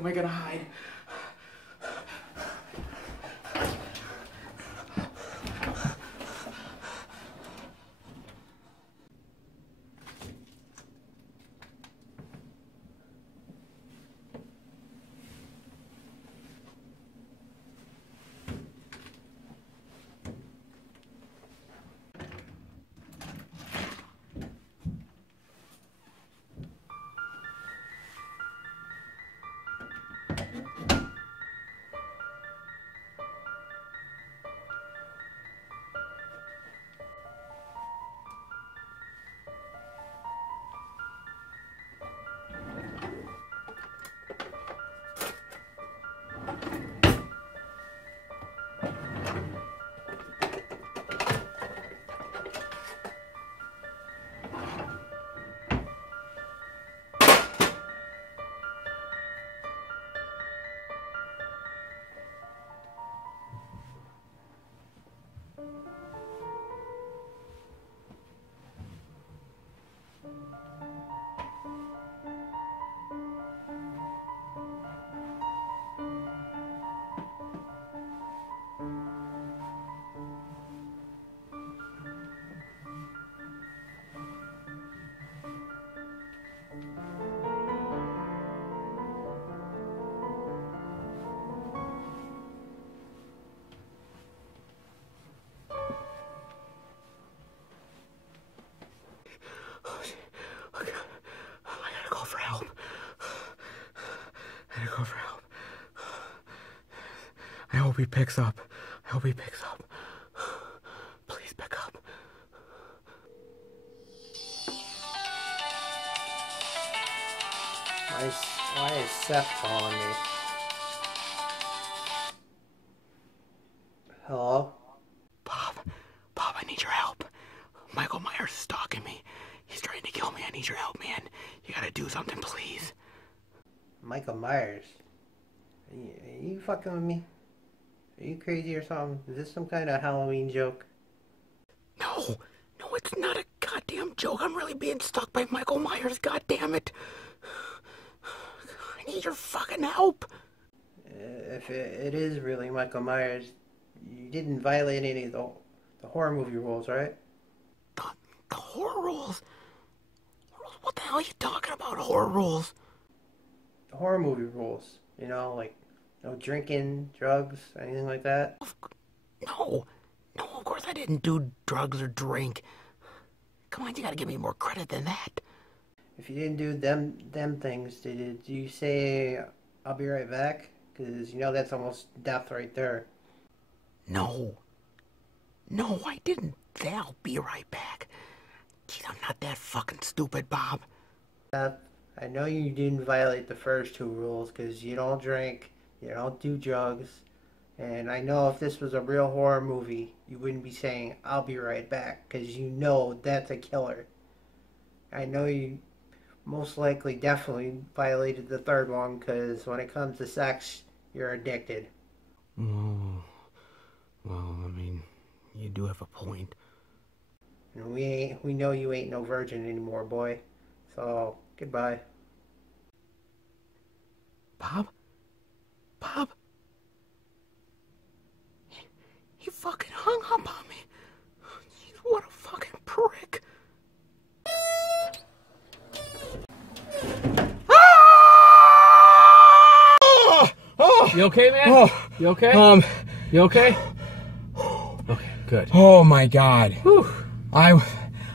am I gonna hide? I hope he picks up. I hope he picks up. Please pick up. Why is Seth calling me? Hello? Bob, I need your help. Michael Myers is stalking me. He's trying to kill me. I need your help, man. You gotta do something, please. Michael Myers? Are you fucking with me? Are you crazy or something? Is this some kind of Halloween joke? No, it's not a goddamn joke. I'm really being stalked by Michael Myers, goddamn it. I need your fucking help. If it is really Michael Myers, you didn't violate any of the horror movie rules, right? The horror rules? What the hell are you talking about, horror rules? The horror movie rules. You know, like no drinking, drugs, anything like that? No, of course I didn't do drugs or drink. Come on, you gotta give me more credit than that. If you didn't do them things, did you say, I'll be right back? Because, you know, that's almost death right there. No, I didn't say I'll be right back. Jeez, I'm not that fucking stupid, Bob. I know you didn't violate the first two rules, because you don't drink, you don't do drugs, and I know if this was a real horror movie, you wouldn't be saying, I'll be right back, because you know that's a killer. I know you most likely definitely violated the third one, because when it comes to sex, you're addicted. Oh, well, I mean, you do have a point. And we know you ain't no virgin anymore, boy. So, goodbye. Bob? He fucking hung up on me. Jeez, what a fucking prick. You okay, man? Oh, you okay? You okay? Okay, good. Oh my God. Whew. I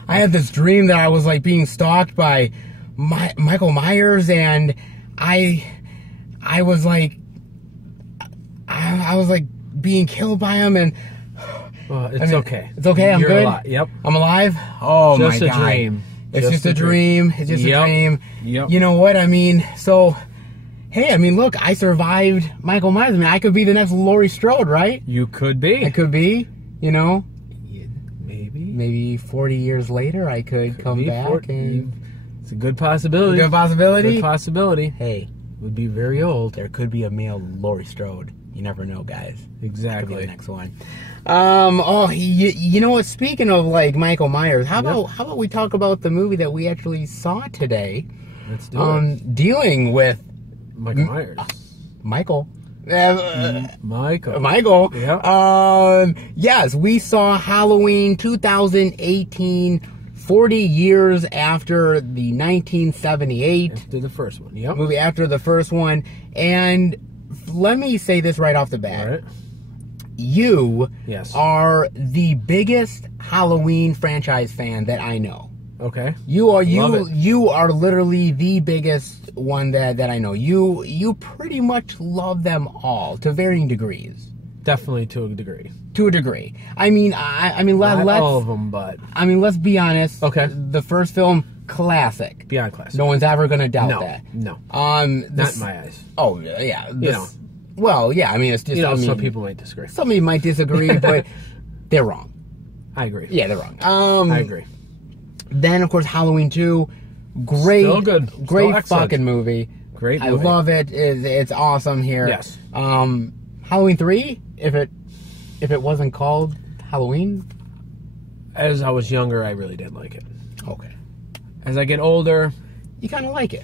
had this dream that I was like being stalked by Michael Myers, and I was like being killed by him, and well, it's okay. It's okay. I'm You're good. alive. Yep. I'm alive. Oh Just my a God. dream. It's just a dream. It's just a dream. Yep. You know what I mean? So, hey, I mean, look, I survived Michael Myers. I mean, I could be the next Laurie Strode, right? You could be. I could be. You know. Maybe 40 years later, I could come back. And it's a good possibility. Good possibility? Good possibility. Hey, Would be very old. there could be a male Laurie Strode. You never know, guys. Exactly. Could be the next one. You know what? Speaking of like Michael Myers, how about we talk about the movie that we actually saw today? Let's do it. Dealing with Michael Myers. Michael. Michael. Yeah. Yes, we saw Halloween 2018, 40 years after the 1978 After the first one. Yep. movie, after the first one. And let me say this right off the bat. All right. You Yes. are the biggest Halloween franchise fan that I know. Okay. You are Love it. you are literally the biggest one that I know. You pretty much love them all to varying degrees. Definitely to a degree. To a degree. I mean, Not all of them, but let's be honest. Okay. The first film, classic. beyond classic. No one's ever gonna doubt No, that. no. Not Not in my eyes. Oh yeah. You know. Well, yeah. I mean, it's just. You know, I mean, some people might disagree. Somebody might disagree, but they're wrong. I agree. Yeah, they're wrong. I agree. Then, of course, Halloween 2. Great. Still good. Still Great excellent. fucking movie. Great I movie. love it. It's awesome here. Yes. Halloween 3, if it wasn't called Halloween. As I was younger, I really did like it. Okay. As I get older, You kind of like it.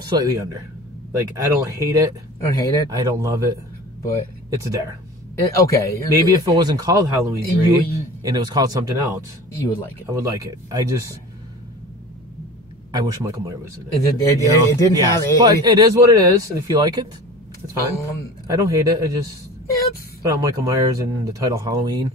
slightly under. Like, I don't hate it. I don't hate it, I don't love it. but It's there. okay. Maybe if it wasn't called Halloween 3 You- and it was called something else, you would like it. I would like it. I wish Michael Myers was in it. It didn't have. But it is what it is, and if you like it, it's fine. Um, I don't hate it. I just It's, put on Michael Myers and the title Halloween.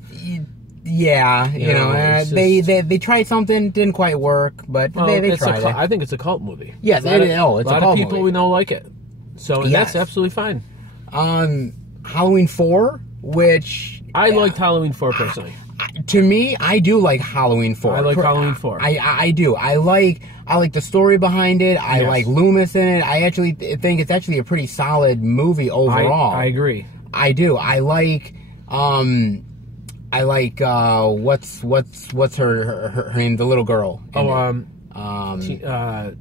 yeah, you You know, know, it's they tried something, didn't quite work, but Well, they it's tried it. I think it's a cult movie. Yes, a lot it's a of cult people movie. we know like it. So and Yes. that's absolutely fine. Halloween 4, which I liked Halloween 4 personally. to me, I do like Halloween 4. I like Halloween 4. I do. I like the story behind it. I Yes. like Loomis in it. I actually think it's actually a pretty solid movie overall. I agree. I do. I like what's her name? The little girl. in it.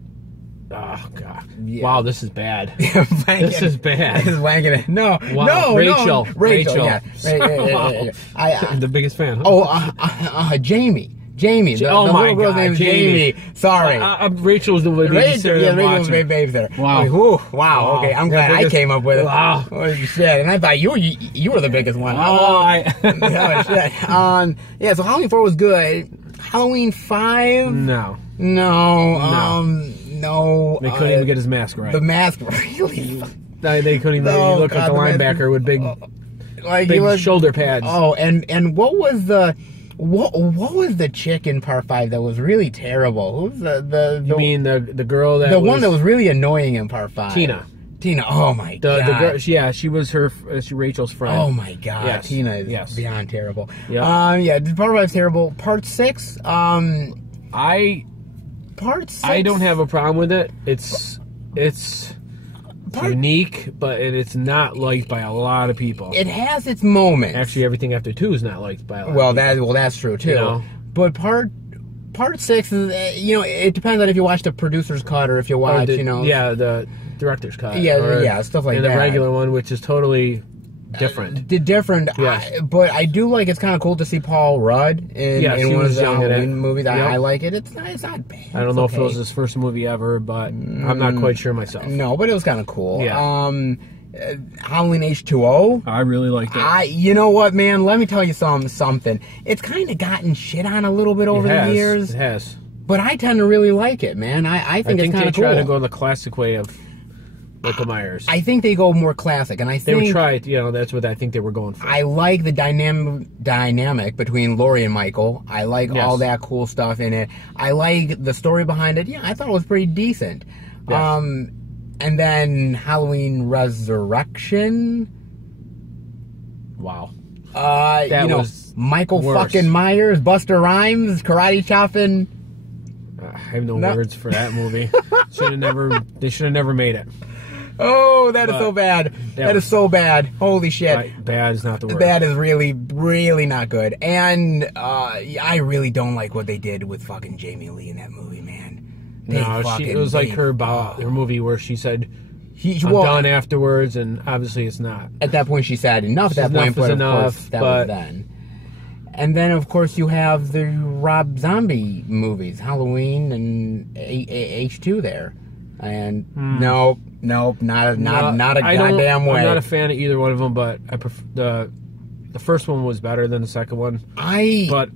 Oh god. Yeah. Wow, this is bad. Wanking This is bad. This is wanking it. No, Wow, no, Rachel. no. Rachel. Yeah. Wow. I, The biggest fan. Huh? Jamie. Jamie. The Oh my little girl's God, name is Jamie. Jamie. Sorry. Rachel's the babysitter. Rachel, yeah, I'm Rachel's watching. babysitter. Wow. Okay, whew, wow. Wow. Okay, I'm The glad I biggest- came up with it. Wow. Oh shit! And I thought you were the biggest one. Oh, Oh shit. Yeah. So Halloween 4 was good. Halloween 5. No. No. No. They couldn't even get his mask right. the mask. Really? They couldn't even No, look like God, the the mask- linebacker with big Like big he was. shoulder pads. Oh, and what was the? What was the chick in Part 5 that was really terrible? Who was the You mean the girl that the one that was really annoying in Part 5? Tina. Tina. Oh my god. The girl, yeah, she was Rachel's friend. Oh my god. Yes. Tina is Yes. beyond terrible. Yeah. Yeah. Part 5 is terrible. Part 6. I Part 6. I don't have a problem with it. It's unique, but it's not liked by a lot of people. It has its moments. Actually, everything after 2 is not liked by a lot. Well, of people. that's true too. You know? But part 6 is, it depends on if you watch the producer's cut or if you watch, yeah, the director's cut. Yeah, stuff like and that. the regular one, which is totally different. Different. Yes. But I do like. It's kind of cool to see Paul Rudd in Yes, he one of was the young in it. Halloween movies. Yep. I like it. It's not bad. I don't know if it was his first movie ever, but I'm not quite sure myself. No, but it was kind of cool. Yeah. Halloween H2O. I really liked it. You know what, man? Let me tell you something. It's kind of gotten shit on a little bit over the years, It has. but I tend to really like it, man. I think it's kind they of cool. try to go the classic way of Michael Myers. I think they go more classic, and I They think would try it, that's what I think they were going for. I like the dynamic between Laurie and Michael. I like Yes. all that cool stuff in it. I like the story behind it. Yeah, I thought it was pretty decent. Yes. And then Halloween Resurrection. Wow. That was Michael worse. fucking Myers, Buster Rhymes, karate chopping. I have no words for that movie. They should have never made it. Oh, that is But so bad. that That was- is so bad. Holy shit. Right, bad is not the word. That is really, really not good. And I really don't like what they did with fucking Jamie Lee in that movie, man. It was like her movie where she said, I'm well, done afterwards, and obviously it's not. At that point, she said enough. At that point, Enough is but of enough, course, that but- was then. And then, of course, you have the Rob Zombie movies, Halloween and H2 there. And nope, not a goddamn way. I'm not a fan of either one of them, but I prefer the first one was better than the second one. But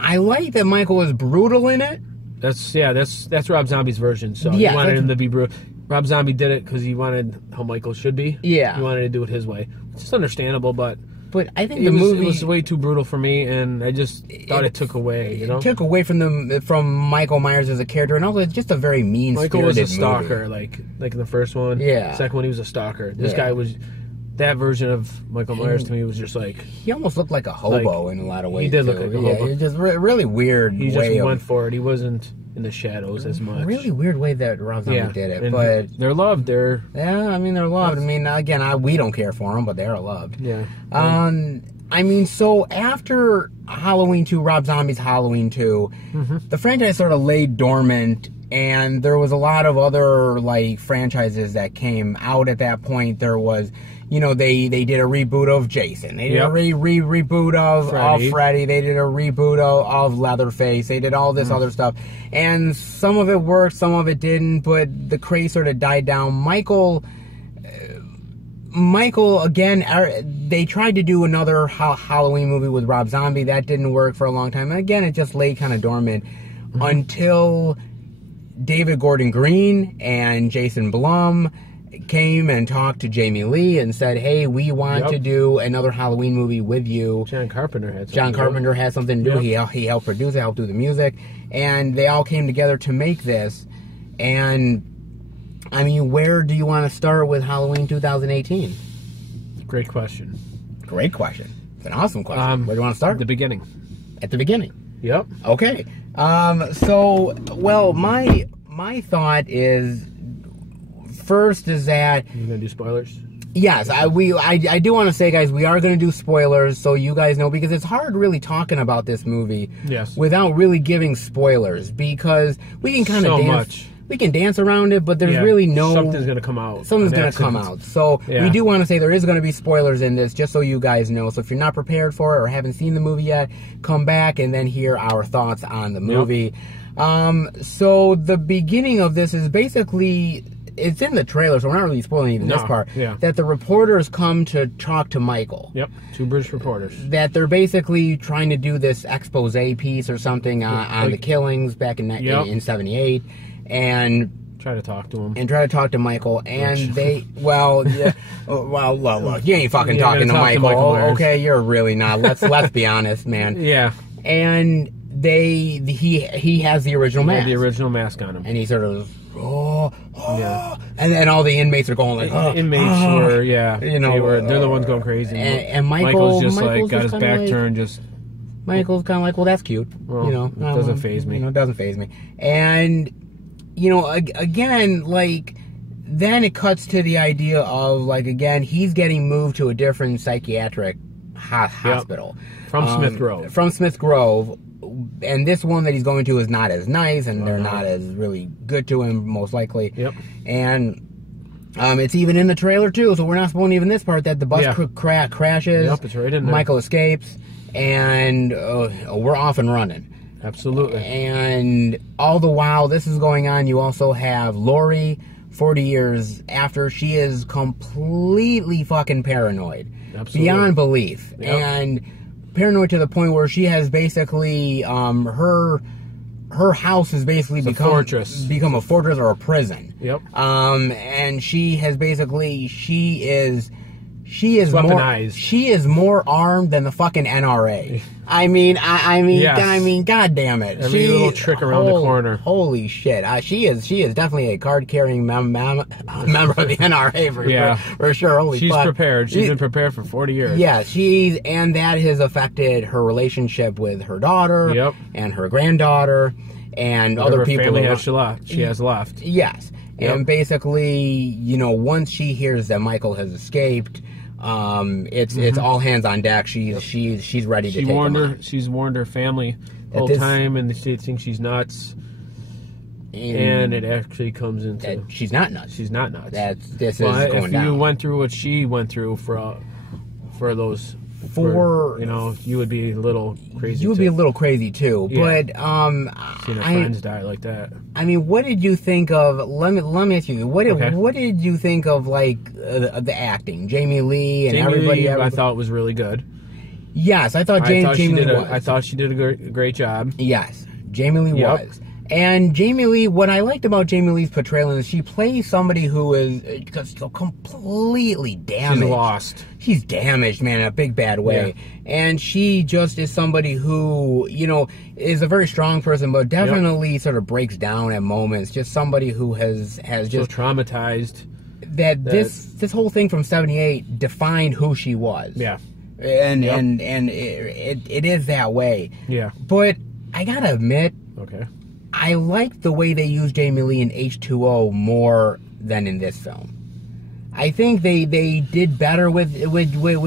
I like that Michael was brutal in it. That's Rob Zombie's version. So yeah, he wanted him to be brutal. Rob Zombie did it because he wanted how Michael should be. Yeah, he wanted to do it his way. It's just understandable, but I think the movie was way too brutal for me, and I just thought it took away. You know, it took away from Michael Myers as a character, and also it's just a very mean-spirited Michael was a stalker, movie. like in the first one. Yeah, second one he was a stalker. This guy was. That version of Michael Myers to me was just like... He almost looked like a hobo in a lot of ways. He did look like a hobo. It's just really weird He just went for it. He wasn't in the shadows as much. Really weird way that Rob Zombie did it. But they're loved. They're loved. I mean, again, we don't care for them, but they're loved. Yeah. I mean, so after Halloween 2, Rob Zombie's Halloween 2, the franchise sort of laid dormant, and there was a lot of other, like, franchises that came out at that point. There was... You know, they did a reboot of Jason. They did a reboot of Freddy. They did a reboot of Leatherface. They did all this other stuff. And some of it worked, some of it didn't, but the craze sort of died down. Michael, again, they tried to do another Halloween movie with Rob Zombie. That didn't work for a long time. And again, it just lay kind of dormant until David Gordon Green and Jason Blum came and talked to Jamie Lee and said, hey, we want to do another Halloween movie with you. John Carpenter had something to do. He helped produce it, helped do the music, and they all came together to make this. And I mean, where do you want to start with Halloween 2018? Great question. It's an awesome question. Where do you want to start? At the beginning. Yep. Okay. So, well, my thought is, first is that... You're going to do spoilers? Yes, I do want to say, guys, we are going to do spoilers, so you guys know, because it's hard really talking about this movie without really giving spoilers, because we can kind of dance... We can dance around it, but there's really no... Something's going to come out. So we do want to say there is going to be spoilers in this, just so you guys know. So if you're not prepared for it or haven't seen the movie yet, come back and then hear our thoughts on the movie. So the beginning of this is basically... It's in the trailer, so we're not really spoiling even this part. That the reporters come to talk to Michael. Yep, 2 British reporters. That they're basically trying to do this expose piece or something on the killings back in 78. And try to talk to him. And try to talk to Michael. And they, well, look, you ain't fucking talking to Michael. Okay, you're really not. Let's be honest, man. Yeah. And he has the original mask. The original mask on him. And he sort of... And then all the inmates are going like, inmates were, you know, they're the ones going crazy. And Michael's just like got his back turned, just. Michael's kind of like, well, that's cute. Well, you know, it doesn't faze me. You know, it doesn't faze me. And you know, again, like, then it cuts to the idea of like, again, he's getting moved to a different psychiatric hospital from Smith Grove. From Smith Grove. And this one that he's going to is not as nice, and they're not as really good to him, most likely. Yep. And it's even in the trailer, too, so we're not spoiling even this part, that the bus crashes. Yep, it's right in there. Michael escapes, and we're off and running. Absolutely. And all the while this is going on, you also have Laurie, 40 years after. She is completely fucking paranoid. Absolutely. Beyond belief. Yep. And... paranoid to the point where she has basically her house has basically become a fortress or a prison. Yep. And she has basically she is weaponized. She is more armed than the fucking NRA. I mean, god damn it. Every little trick around the corner. Holy shit. She is definitely a card-carrying member of the NRA for sure. Holy She's fuck. prepared. She's been prepared for 40 years. Yeah, and that has affected her relationship with her daughter and her granddaughter and other people. Family she has left. Yes. Yep. And basically, you know, once she hears that Michael has escaped, it's all hands on deck. She's ready to take him on. She's warned her family the whole time, and they think she's nuts. And it actually comes into she's not nuts. She's not nuts. This is going down. If you went through what she went through for those for you know, you would be a little crazy. You would be a little crazy too. Yeah. But seeing our friends die like that. I mean, what did you think of? Let me ask you. What did you think of the acting? Jamie Lee and everybody. I thought was really good. Yes, I thought Jamie Lee was. I thought she did a great job. Yes, Jamie Lee was. And Jamie Lee, what I liked about Jamie Lee's portrayal is she plays somebody who is completely damaged. She's lost. She's damaged, man, in a big bad way. Yeah. And she just is somebody who, you know, is a very strong person, but definitely sort of breaks down at moments. Just somebody who has just so traumatized. That this whole thing from '78 defined who she was. Yeah. And it is that way. Yeah. But I gotta admit, okay, I like the way they use Jamie Lee in H2O more than in this film. I think they did better with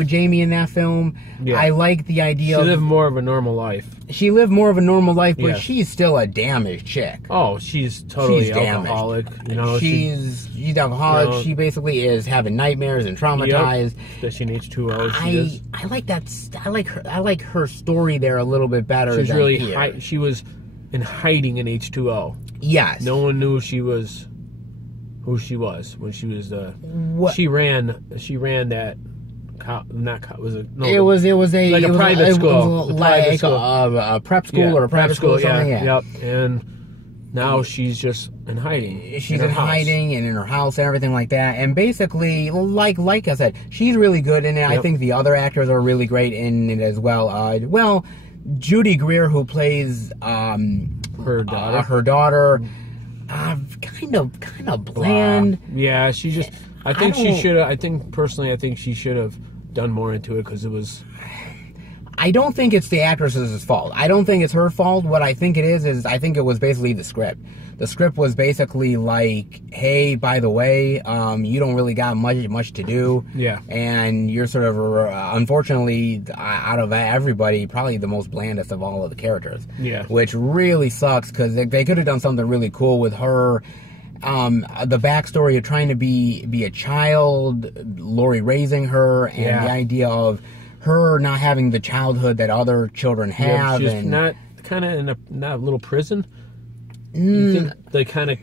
Jamie in that film. Yeah. I like the idea. She lived more of a normal life. She lived more of a normal life, but she's still a damaged chick. Oh, she's totally alcoholic. You know, she's alcoholic. You know, she basically is having nightmares and traumatized. Especially in H2O. I like that. I like her story there a little bit better. She's really she was in hiding in H2O. Yes. No one knew she was who she was when she was she ran that it was a private school, a prep school or a private school or something. Yep. And now she's just in hiding. She's in hiding and in her house and everything like that. And basically, like I said, she's really good in it. Yep. I think the other actors are really great in it as well. Judy Greer, who plays her daughter, kind of bland. Yeah, she just. I think she should. I think she should have done more into it because it was. I don't think it's the actress's fault. I don't think it's her fault. What I think it is I think it was basically the script. The script was basically like, hey, by the way, you don't really got much to do. Yeah. And you're sort of, unfortunately, out of everybody, probably the most blandest of all of the characters. Yeah. Which really sucks because they could have done something really cool with her. The backstory of trying to be a child, Laurie raising her, and the idea of her not having the childhood that other children have. She's not kind of in a little prison. You think they kind of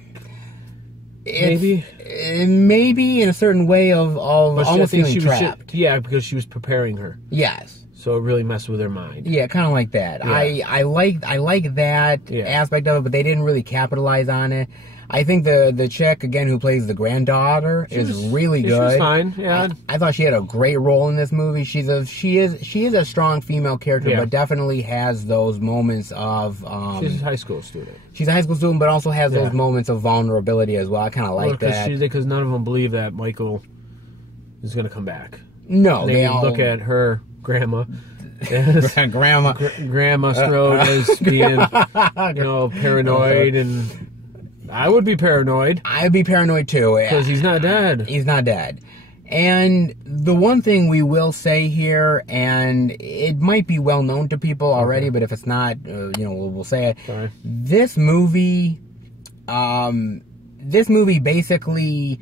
maybe in a certain way of almost feeling trapped. Because she was preparing her. Yes. So it really messed with her mind. Yeah, kind of like that. Yeah. I like that aspect of it, but they didn't really capitalize on it. I think the chick again who plays the granddaughter is really good. She was fine. Yeah, I thought she had a great role in this movie. She is a strong female character, but definitely has those moments of. She's a high school student. She's a high school student, but also has those moments of vulnerability as well. I kind of like that because none of them believe that Michael is going to come back. No, they all look at her grandma. Grandma Strode as being, paranoid and. I would be paranoid. I'd be paranoid too. Because he's not dead. He's not dead. And the one thing we will say here, and it might be well known to people already, but if it's not, we'll say it. Sorry. This movie basically,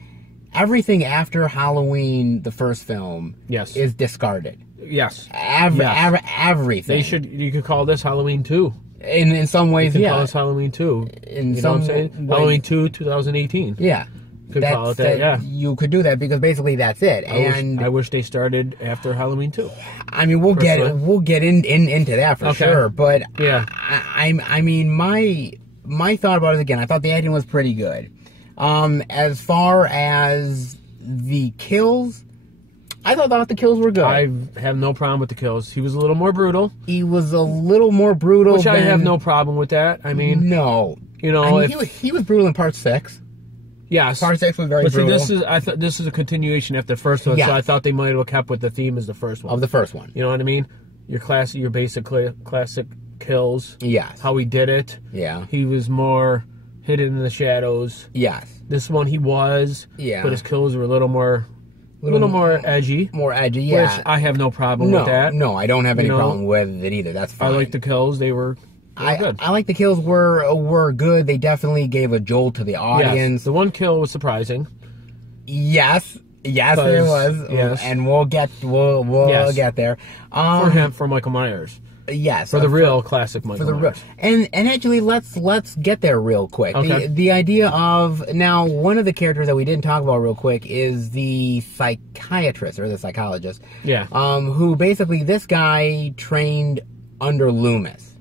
everything after Halloween, the first film, is discarded. Yes. Everything. You could call this Halloween 2. In some ways, you can call us Halloween 2. You know what I'm saying? Halloween 2, 2018. Yeah. You could call it that, You could do that because basically that's it. I wish they started after Halloween 2. I mean, we'll get into that for sure. But I mean, my thought about it again, I thought the acting was pretty good. As far as the kills, I thought the kills were good. I have no problem with the kills. He was a little more brutal. Which I have no problem with that. I mean, no. He was brutal in part 6. Yes. Part 6 was very brutal. I thought this is a continuation after the first one, so I thought they might have kept with the theme as the first one. Of the first one. You know what I mean? Your basically classic kills. Yes. How he did it. Yeah. He was more hidden in the shadows. Yes. This one he was. Yeah. But his kills were a little more edgy. More edgy, yeah. Which I have no problem with that. No, I don't have any problem with it either. That's fine. I like the kills. They were good. I like the kills were good. They definitely gave a jolt to the audience. Yes. The one kill was surprising. Yes. Yes, it was. Yes. And we'll get there. For Michael Myers. Yes. For the real classic Michael Myers. And actually, let's get there real quick. Okay. The idea of, now, one of the characters that we didn't talk about real quick is the psychiatrist, or the psychologist. Yeah. Who basically, this guy trained under Loomis.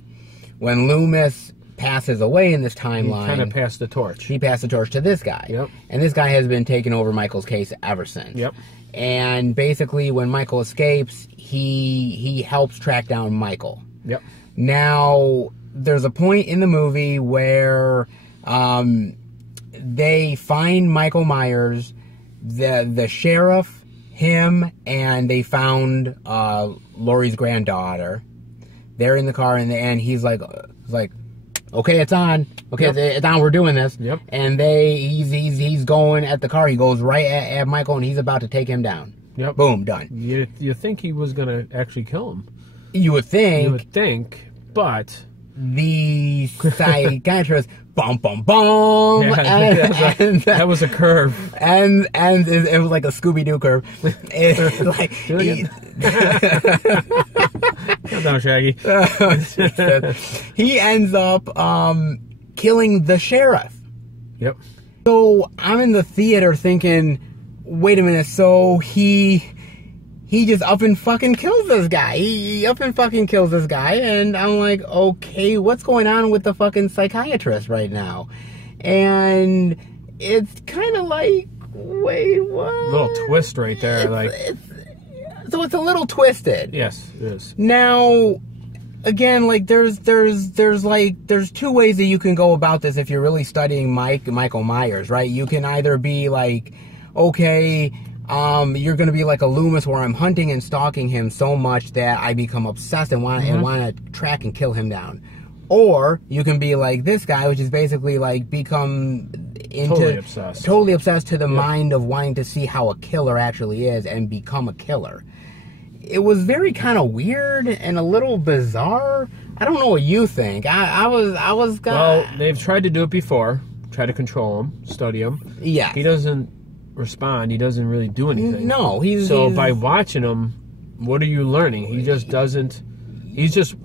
When Loomis passes away in this timeline, he kind of passed the torch. He passed the torch to this guy. Yep. And this guy has been taking over Michael's case ever since. Yep. And basically, when Michael escapes, he helps track down Michael. Yep. Now, there's a point in the movie where they find Michael Myers, the sheriff, him, and they found Laurie's granddaughter. They're in the car, and he's like, okay, it's on. Okay, Yep. it's on. We're doing this. Yep. And he's going at the car. He goes right at Michael, and he's about to take him down. Yep. Boom, done. You think he was gonna actually kill him? You would think. You would think, but the psychiatrist, bum bum bum. Yeah, that was a curve. And it was like a Scooby-Doo curve. It's like Calm down, Shaggy. He ends up killing the sheriff. Yep. So I'm in the theater thinking, wait a minute, so he just up and fucking kills this guy. He up and fucking kills this guy, and I'm like, okay, what's going on with the fucking psychiatrist right now? And it's kind of like, wait, what? A little twist right there, so it's a little twisted. Yes, it is. Now, again, like there's two ways that you can go about this if you're really studying Michael Myers, right? You can either be like, okay, you're gonna be like a Loomis, where I'm hunting and stalking him so much that I become obsessed and want to track and kill him down. Or you can be like this guy, which is basically like become totally obsessed to the mind of wanting to see how a killer actually is and become a killer. It was very kind of weird and a little bizarre. I don't know what you think. I was. Well, they've tried to do it before. Try to control him, study him. Yeah. He doesn't respond. He doesn't really do anything. No, by watching him, what are you learning? He just doesn't. He's just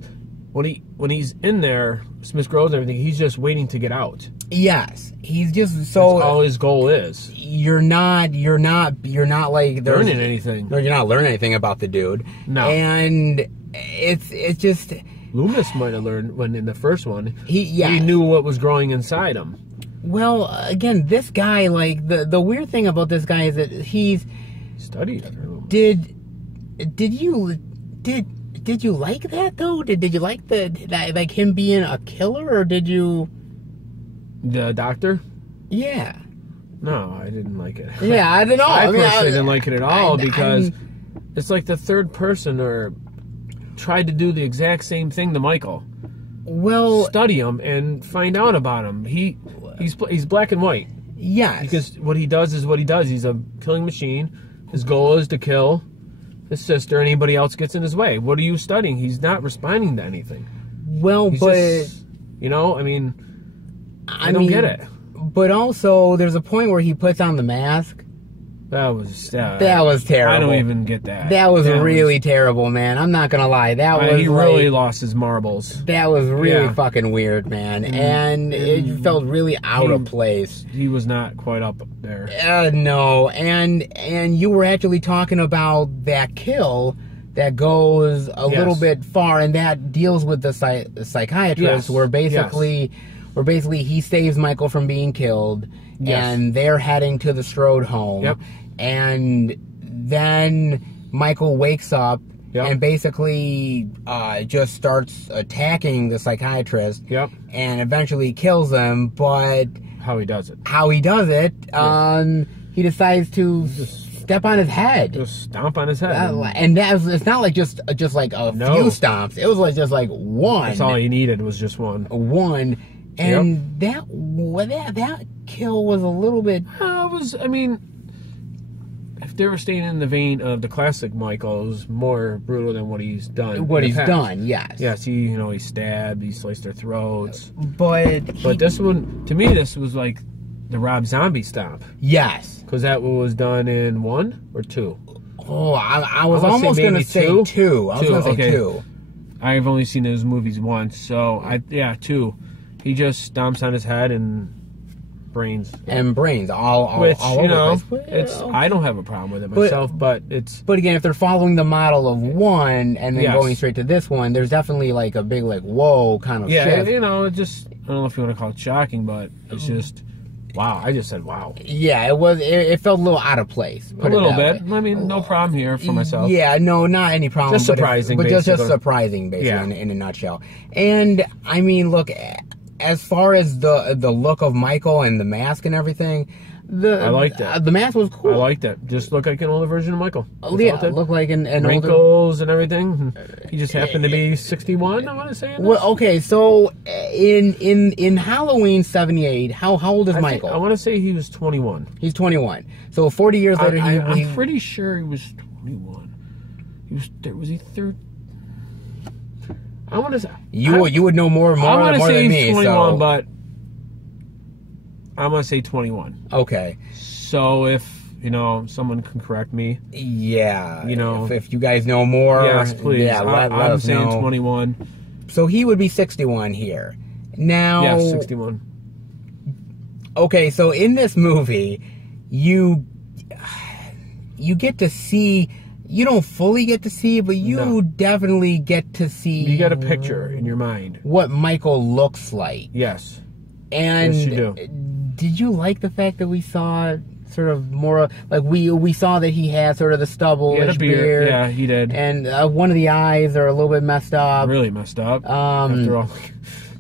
when he's in there, Smith Groves and everything. He's just waiting to get out. Yes, he's just so. That's all his goal is. You're not like learning anything. No, you're not learning anything about the dude. No, and it's just. Loomis might have learned when in the first one. He knew what was growing inside him. Well, again, this guy, like the weird thing about this guy is that he's studied under Loomis. Did you like that though? Did you like like him being a killer, or did you? The doctor? Yeah. No, I didn't like it. Yeah, I don't know. I personally didn't like it at all because it's like the third person or tried to do the exact same thing to Michael. Well, study him and find out about him. He's black and white. Yes. Because what he does is what he does. He's a killing machine. His goal is to kill his sister. Anybody else gets in his way. What are you studying? He's not responding to anything. Well, he's but just, I mean, I don't get it. But also, there's a point where he puts on the mask. That was terrible. I don't even get that. That was really terrible, man. I'm not gonna lie. He really lost his marbles. That was really fucking weird, man. And it felt really out of place. He was not quite up there. No, and you were actually talking about that kill that goes a little bit far, and that deals with the psychiatrist, where basically he saves Michael from being killed. Yes. And they're heading to the Strode home. Yep. And then Michael wakes up and basically just starts attacking the psychiatrist. Yep. And eventually kills him. But how he does it? He decides to step on his head. Just stomp on his head. And it's not like just like a few stomps. It was like just like one. That's all he needed was just one. One. And that kill was a little bit. If they were staying in the vein of the classic Michael, it was more brutal than what he's done. Yes. Yes, he stabbed, he sliced their throats. But this one, to me, this was like the Rob Zombie stomp. Yes. Because that was done in 1 or 2? Oh, I was almost going to say 2. I was going to say 2. I've only seen those movies once, so 2. He just stomps on his head and brains. All which, you know, it's. I don't have a problem with it myself, but it's. But again, if they're following the model of 1 and then going straight to this one, there's definitely like a big whoa kind of shift. You know, it just, I don't know if you want to call it shocking, but it's just. Wow, I just said wow. Yeah, it was. It felt a little out of place. A little bit. I mean, no problem here for myself. Yeah, no, not any problem. Just surprising, but just surprising, basically, in a nutshell. And I mean, look, as far as the look of Michael and the mask and everything, I liked it. The mask was cool. I liked it. Just looked like an older version of Michael. Looked like an wrinkles and everything. He just happened to be 61. I want to say. Well, okay, so in Halloween '78, how old is Michael? I want to say he was 21. He's 21. So 40 years later, I'm pretty sure he was 21. Was he 30? I want to say you would know more. I want to say he's 21, so. but I'm going to say 21. Okay. So if, you know, someone can correct me. Yeah. You know. If you guys know more. Yes, please. Yeah, let I'm us saying know. 21. So he would be 61 here. Now. Yeah, 61. Okay, so in this movie, you get to see. You don't fully get to see, but you definitely get to see. You get a picture in your mind. What Michael looks like. Yes. And yes, you do. Did you like the fact that we saw sort of more like we saw that he had sort of the stubble, he had a beard. Yeah, he did. And one of the eyes are a little bit messed up. Really messed up. After all,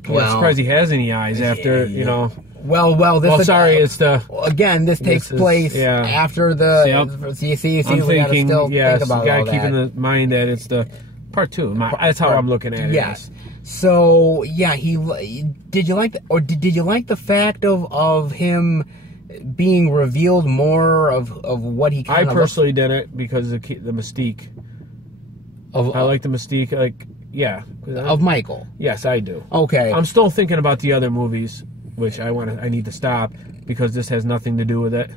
I'm surprised he has any eyes after you know. Well, this it's the again. This takes place after the. Yep. See, I'm thinking, still think about you gotta all keep that. in mind that it's the part 2. That's how I'm looking at it. Yes. So yeah, did you like the fact of him being revealed more of what he kind of. I personally didn't because the mystique. I like the mystique, of Michael. Yes, I do. Okay. I'm still thinking about the other movies, which I need to stop because this has nothing to do with it.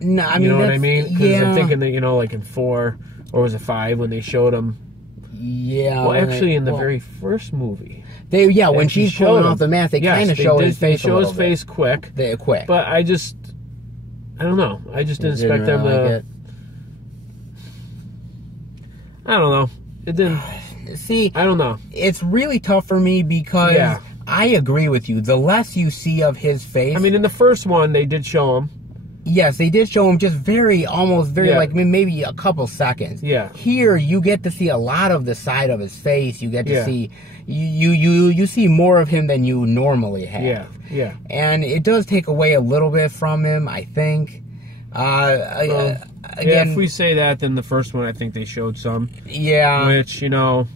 No, I mean, you know what I mean? Because I'm thinking that, you know, like in 4 or was it 5 when they showed him. Yeah. Well, actually, in the very first movie. When she's pulling off the mask, they kind of show his face. They show his face quick. Quick. But I don't know. I just didn't expect them to. Like I don't know. It didn't. See, I don't know. It's really tough for me because I agree with you. The less you see of his face. I mean, in the first one, they did show him. Yes, they did show him just almost very like maybe a couple seconds. Yeah. Here, you get to see a lot of the side of his face. You get to see you see more of him than you normally have. Yeah. Yeah. And it does take away a little bit from him, I think. Again, if we say that, then the first one, I think they showed some. Yeah. Which, you know.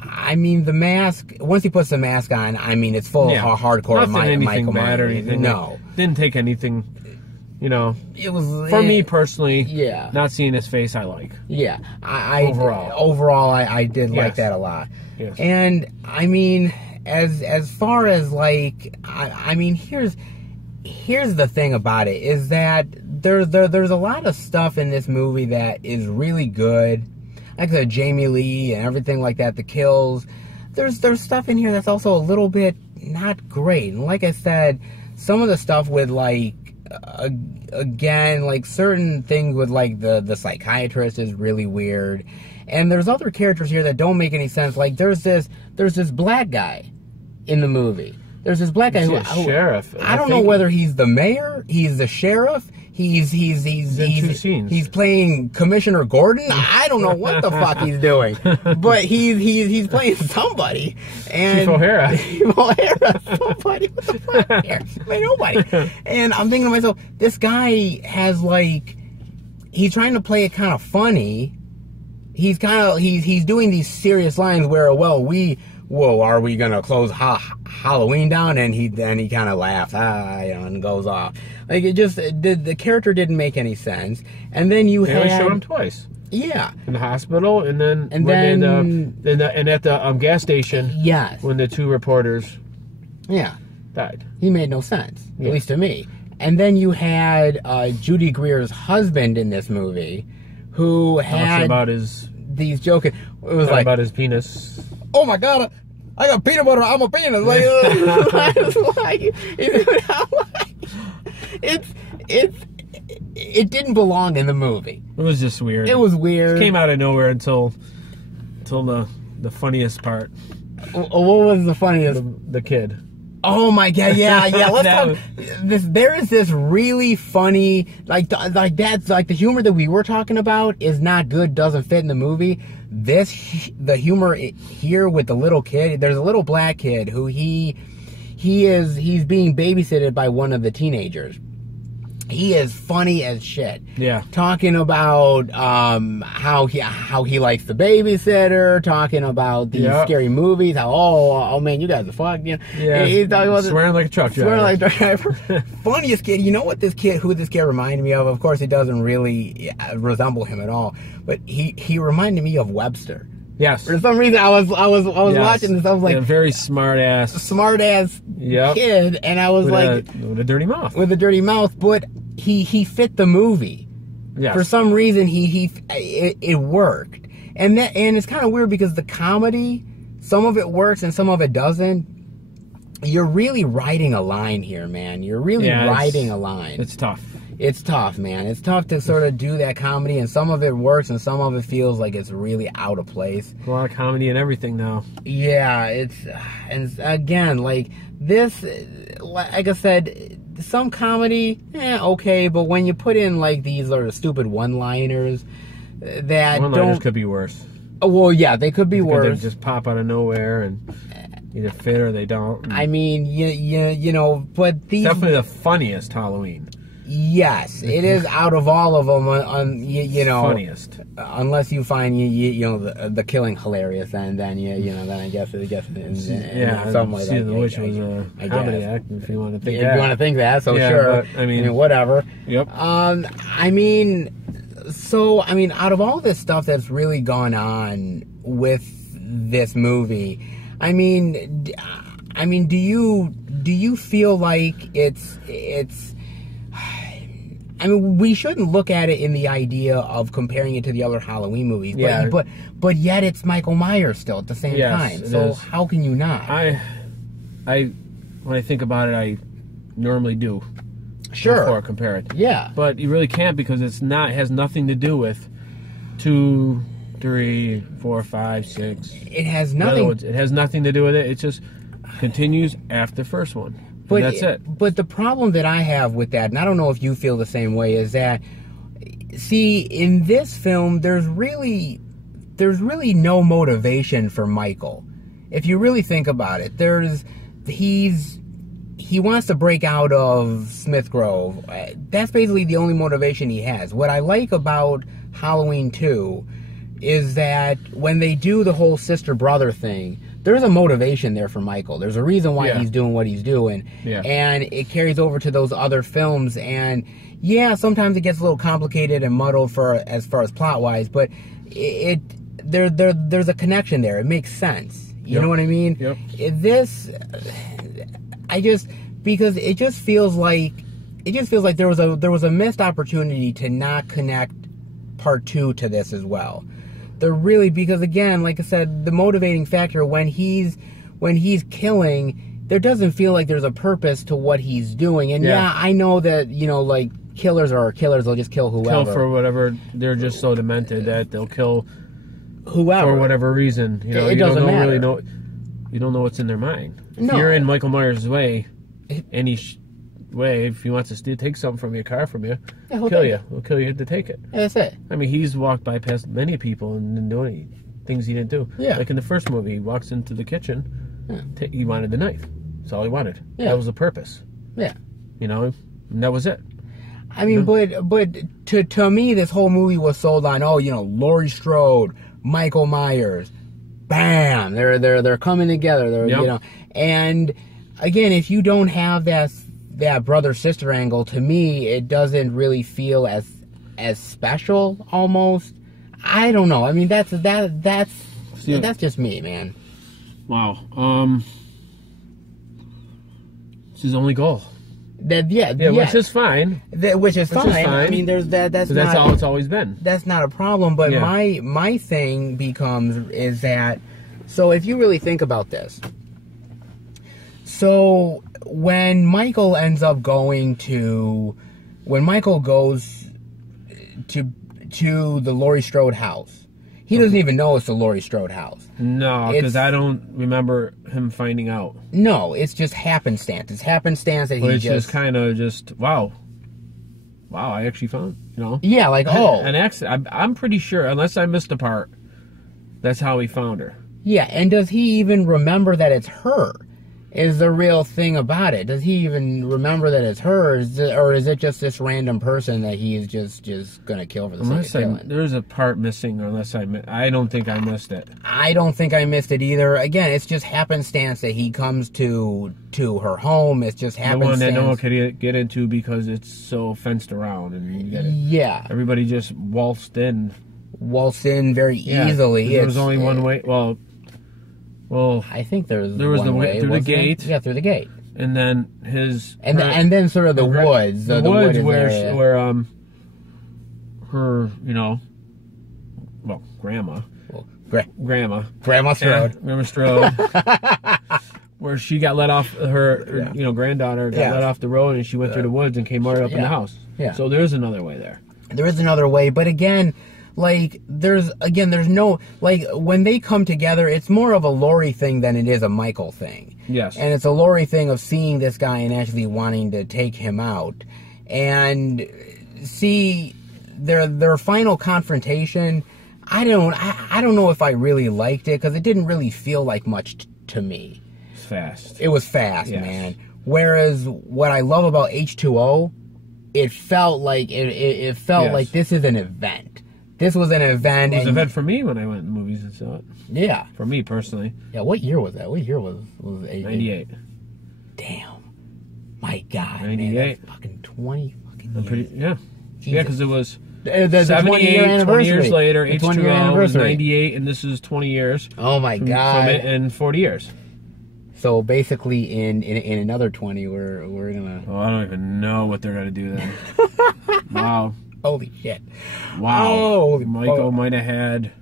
I mean, the mask, once he puts the mask on, I mean, it's full of hardcore Michael bad or anything. No. Didn't take anything, you know. It was. For me personally, yeah. Not seeing his face, I like. Yeah. Overall, I did like that a lot. Yes. And, I mean, as far as, like, I mean, here's the thing about it, is that there's a lot of stuff in this movie that is really good. Like the Jamie Lee and everything like that, the kills. There's stuff in here that's also a little bit not great. And like I said, some of the stuff with like again, like certain things with like the psychiatrist is really weird. And there's other characters here that don't make any sense. Like there's this black guy in the movie. There's this black guy who's a sheriff. I don't know whether he's the mayor, he's the sheriff. He's playing Commissioner Gordon. I don't know what the fuck he's doing, but he's playing somebody. And Chief O'Hara. Somebody. What the fuck? Here? Nobody. And I'm thinking to myself, this guy has like, he's trying to play it kind of funny. He's doing these serious lines where, are we gonna close Halloween down? And he kind of laughs, and goes off. Like it just the character didn't make any sense. And then you had showed him twice. Yeah, in the hospital, and then at the gas station. Yes, when the 2 reporters. Yeah, died. He made no sense, at least to me. And then you had Judy Greer's husband in this movie, who had about his these joking. It was like about his penis. Oh my God, I got peanut butter. I'm a penis. It didn't belong in the movie. It was just weird. It was weird. It came out of nowhere until the funniest part. What was the funniest? The kid. Oh my God! Yeah. Let's talk. There is this really funny, like that's like the humor that we were talking about is not good, doesn't fit in the movie. The humor here with the little kid. There's a little black kid who he's being babysitted by one of the teenagers. He is funny as shit. Yeah. Talking about how he likes the babysitter, talking about these scary movies, how oh man, you guys are fucked, you know. Yeah. He's talking about swearing like a truck driver. Swearing like a truck driver. Funniest kid. You know what who this kid reminded me of? Of course, he doesn't really resemble him at all, but he reminded me of Webster. Yes. For some reason, I was watching this. I was like, a very smart ass kid, and I was with a dirty mouth. With a dirty mouth, but he fit the movie. Yes. For some reason, it worked, and it's kind of weird because the comedy, some of it works and some of it doesn't. You're really riding a line here, man. You're really riding a line. It's tough. It's tough, man. It's tough to sort of do that comedy, and some of it works, and some of it feels like it's really out of place. A lot of comedy and everything now. Yeah, and again, like this, like I said, some comedy, okay, but when you put in like these sort of stupid one-liners that one-liners could be worse. Well, yeah, they could be worse. They just pop out of nowhere and either fit or they don't. I mean, you know, but these definitely the funniest Halloween. Yes, it is out of all of them. You know, funniest. Unless you find you know the killing hilarious, and then then I guess something like that. The Witch was a comedy act. If you want to think, if you want to think that, so sure. But, I mean, whatever. Yep. I mean, out of all this stuff that's really gone on with this movie, I mean, do you feel like it's I mean, we shouldn't look at it in the idea of comparing it to the other Halloween movies, but yet it's Michael Myers still at the same time. So how can you not? When I think about it, I normally do. Sure. Before I compare it. Yeah. But you really can't because it has nothing to do with 2, 3, 4, 5, 6. It has nothing. In other words, it has nothing to do with it. It just continues after the first one. But that's it. But the problem that I have with that, and I don't know if you feel the same way, is that, see, in this film, there's really no motivation for Michael. If you really think about it, he wants to break out of Smith Grove. That's basically the only motivation he has. What I like about Halloween 2 is that when they do the whole sister-brother thing, there's a motivation there for Michael. There's a reason why he's doing what he's doing. Yeah. And it carries over to those other films. And, sometimes it gets a little complicated and muddled as far as plot-wise, but there's a connection there. It makes sense. You know what I mean? Yep. Because it just feels like there was a missed opportunity to not connect part 2 to this as well. Because again, like I said, the motivating factor when he's killing, there doesn't feel like there's a purpose to what he's doing. And I know that, like killers are killers, they'll just kill whoever. Kill for whatever, they're just so demented that they'll kill whoever. For whatever reason. You it doesn't matter. You don't know what's in their mind. If No. you're in Michael Myers' way, way, if he wants to take something from your car from you, he'll kill you. He'll kill you to take it. Yeah, that's it. I mean, he's walked by past many people and didn't do any things he didn't do. Yeah. Like in the first movie, he walks into the kitchen, he wanted the knife. That's all he wanted. Yeah. That was the purpose. Yeah. And that was it. I mean, but to me, this whole movie was sold on, Laurie Strode, Michael Myers, bam, they're coming together. And again, if you don't have that brother sister angle, to me, it doesn't really feel as special almost. I don't know. I mean, that's just me, man. Wow. It's his only goal. which is fine. Which is fine. I mean, there's that. That's all it's always been. That's not a problem. But my thing is that. So if you really think about this, so when Michael goes to the Laurie Strode house, he doesn't even know it's the Laurie Strode house. No, because I don't remember him finding out. No, it's just happenstance. It's happenstance that he just kind of wow, I actually found, Yeah, like, an accident. I'm pretty sure, unless I missed a part, that's how he found her. Yeah, and does he even remember that it's her? Is the real thing about it. Does he even remember that it's her, or is it just this random person that he is just going to kill for the sake of killing? There's a part missing, I don't think I missed it. I don't think I missed it either. Again, it's just happenstance that he comes to her home. It's just happenstance. The one that no one could get into because it's so fenced around. And everybody just waltzed in very easily. There was only one way. Well, I think there was the way way through the gate. Yeah, through the gate. And then and then sort of the woods. The woods where her, grandma. Grandma Strode. Grandma Strode. Where she got let off her granddaughter got let off the road, and she went through the woods and came right up in the house. Yeah. So there is another way there. There is another way, but again, there's no, when they come together, it's more of a Laurie thing than it is a Michael thing. Yes. And it's a Laurie thing of seeing this guy and actually wanting to take him out. And see, their final confrontation, I don't know if I really liked it, because it didn't really feel like much to me. It's fast. It was fast, man. Whereas what I love about H2O, it felt like like this is an event. This was an event. It was an event for me when I went to movies and saw it. Yeah. For me personally. Yeah, what year was that? What year was 98. Damn. My God. 98. Man, that's fucking 20 fucking years. Yeah. Jesus. Yeah, because it was the 78, 20 years later, H2O was 98, and this is 20 years. Oh, my God. From it, and 40 years. So basically, in another 20, we're gonna. Oh, I don't even know what they're gonna do then. Wow. Holy shit! Wow. Oh, Michael might have had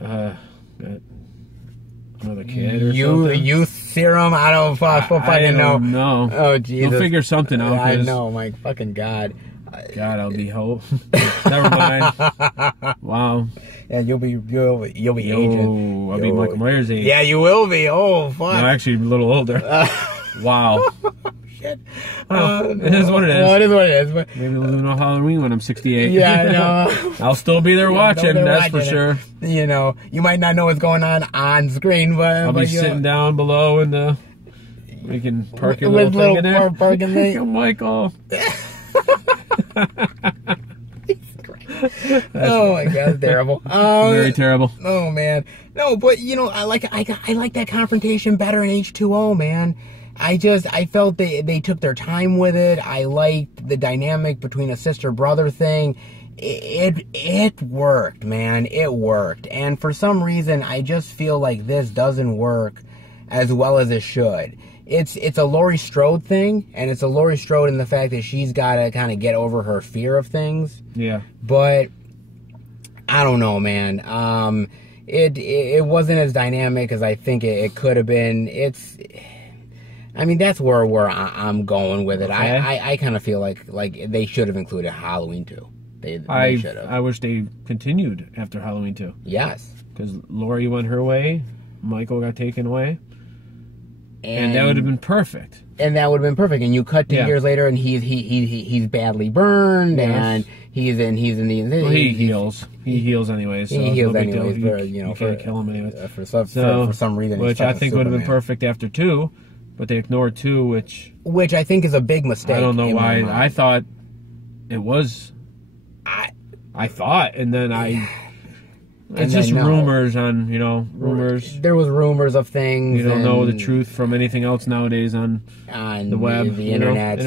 another kid or something. Youth serum. I don't fucking know. No. Oh Jesus! We'll figure something out. I know. My fucking God. God, I'll be hope. Never mind. Wow. Yeah, you'll be aging. I'll be Michael Myers' age. Yeah, you will be. Oh fuck. No, actually, a little older. Wow. Shit. It is what it is. No, it is what it is. But maybe we'll do no Halloween when I'm 68. Yeah, I know. I'll still be there watching. That's for sure. You might not know what's going on screen, but I'll be sitting down below and we can park your little thing in there. Parking thing. Michael. Oh my God, it's terrible. Very terrible. Oh man, no, but I like that confrontation better in H2O, man. I felt they took their time with it. I liked the dynamic between a sister-brother thing. It worked, man. It worked, and for some reason, I just feel like this doesn't work as well as it should. It's a Laurie Strode thing, and it's a Laurie Strode in the fact that she's got to kind of get over her fear of things. Yeah. But I don't know, man. It wasn't as dynamic as I think it could have been. That's where I'm going with it. Okay. I kind of feel like they should have included Halloween 2. They should have. I wish they continued after Halloween 2. Yes. Because Laurie went her way, Michael got taken away. And that would have been perfect. And that would have been perfect. And you cut 2 years later, and he's badly burned, and he's in the. Well, he heals. He heals anyways. So he heals no anyways. You can't kill him anyways. For some reason, which I think would have been perfect after 2, but they ignored 2, which I think is a big mistake. I don't know why. I thought it was. I thought, and then I. It's just rumors on, rumors. There was rumors of things. You don't know the truth from anything else nowadays on the web. The internet.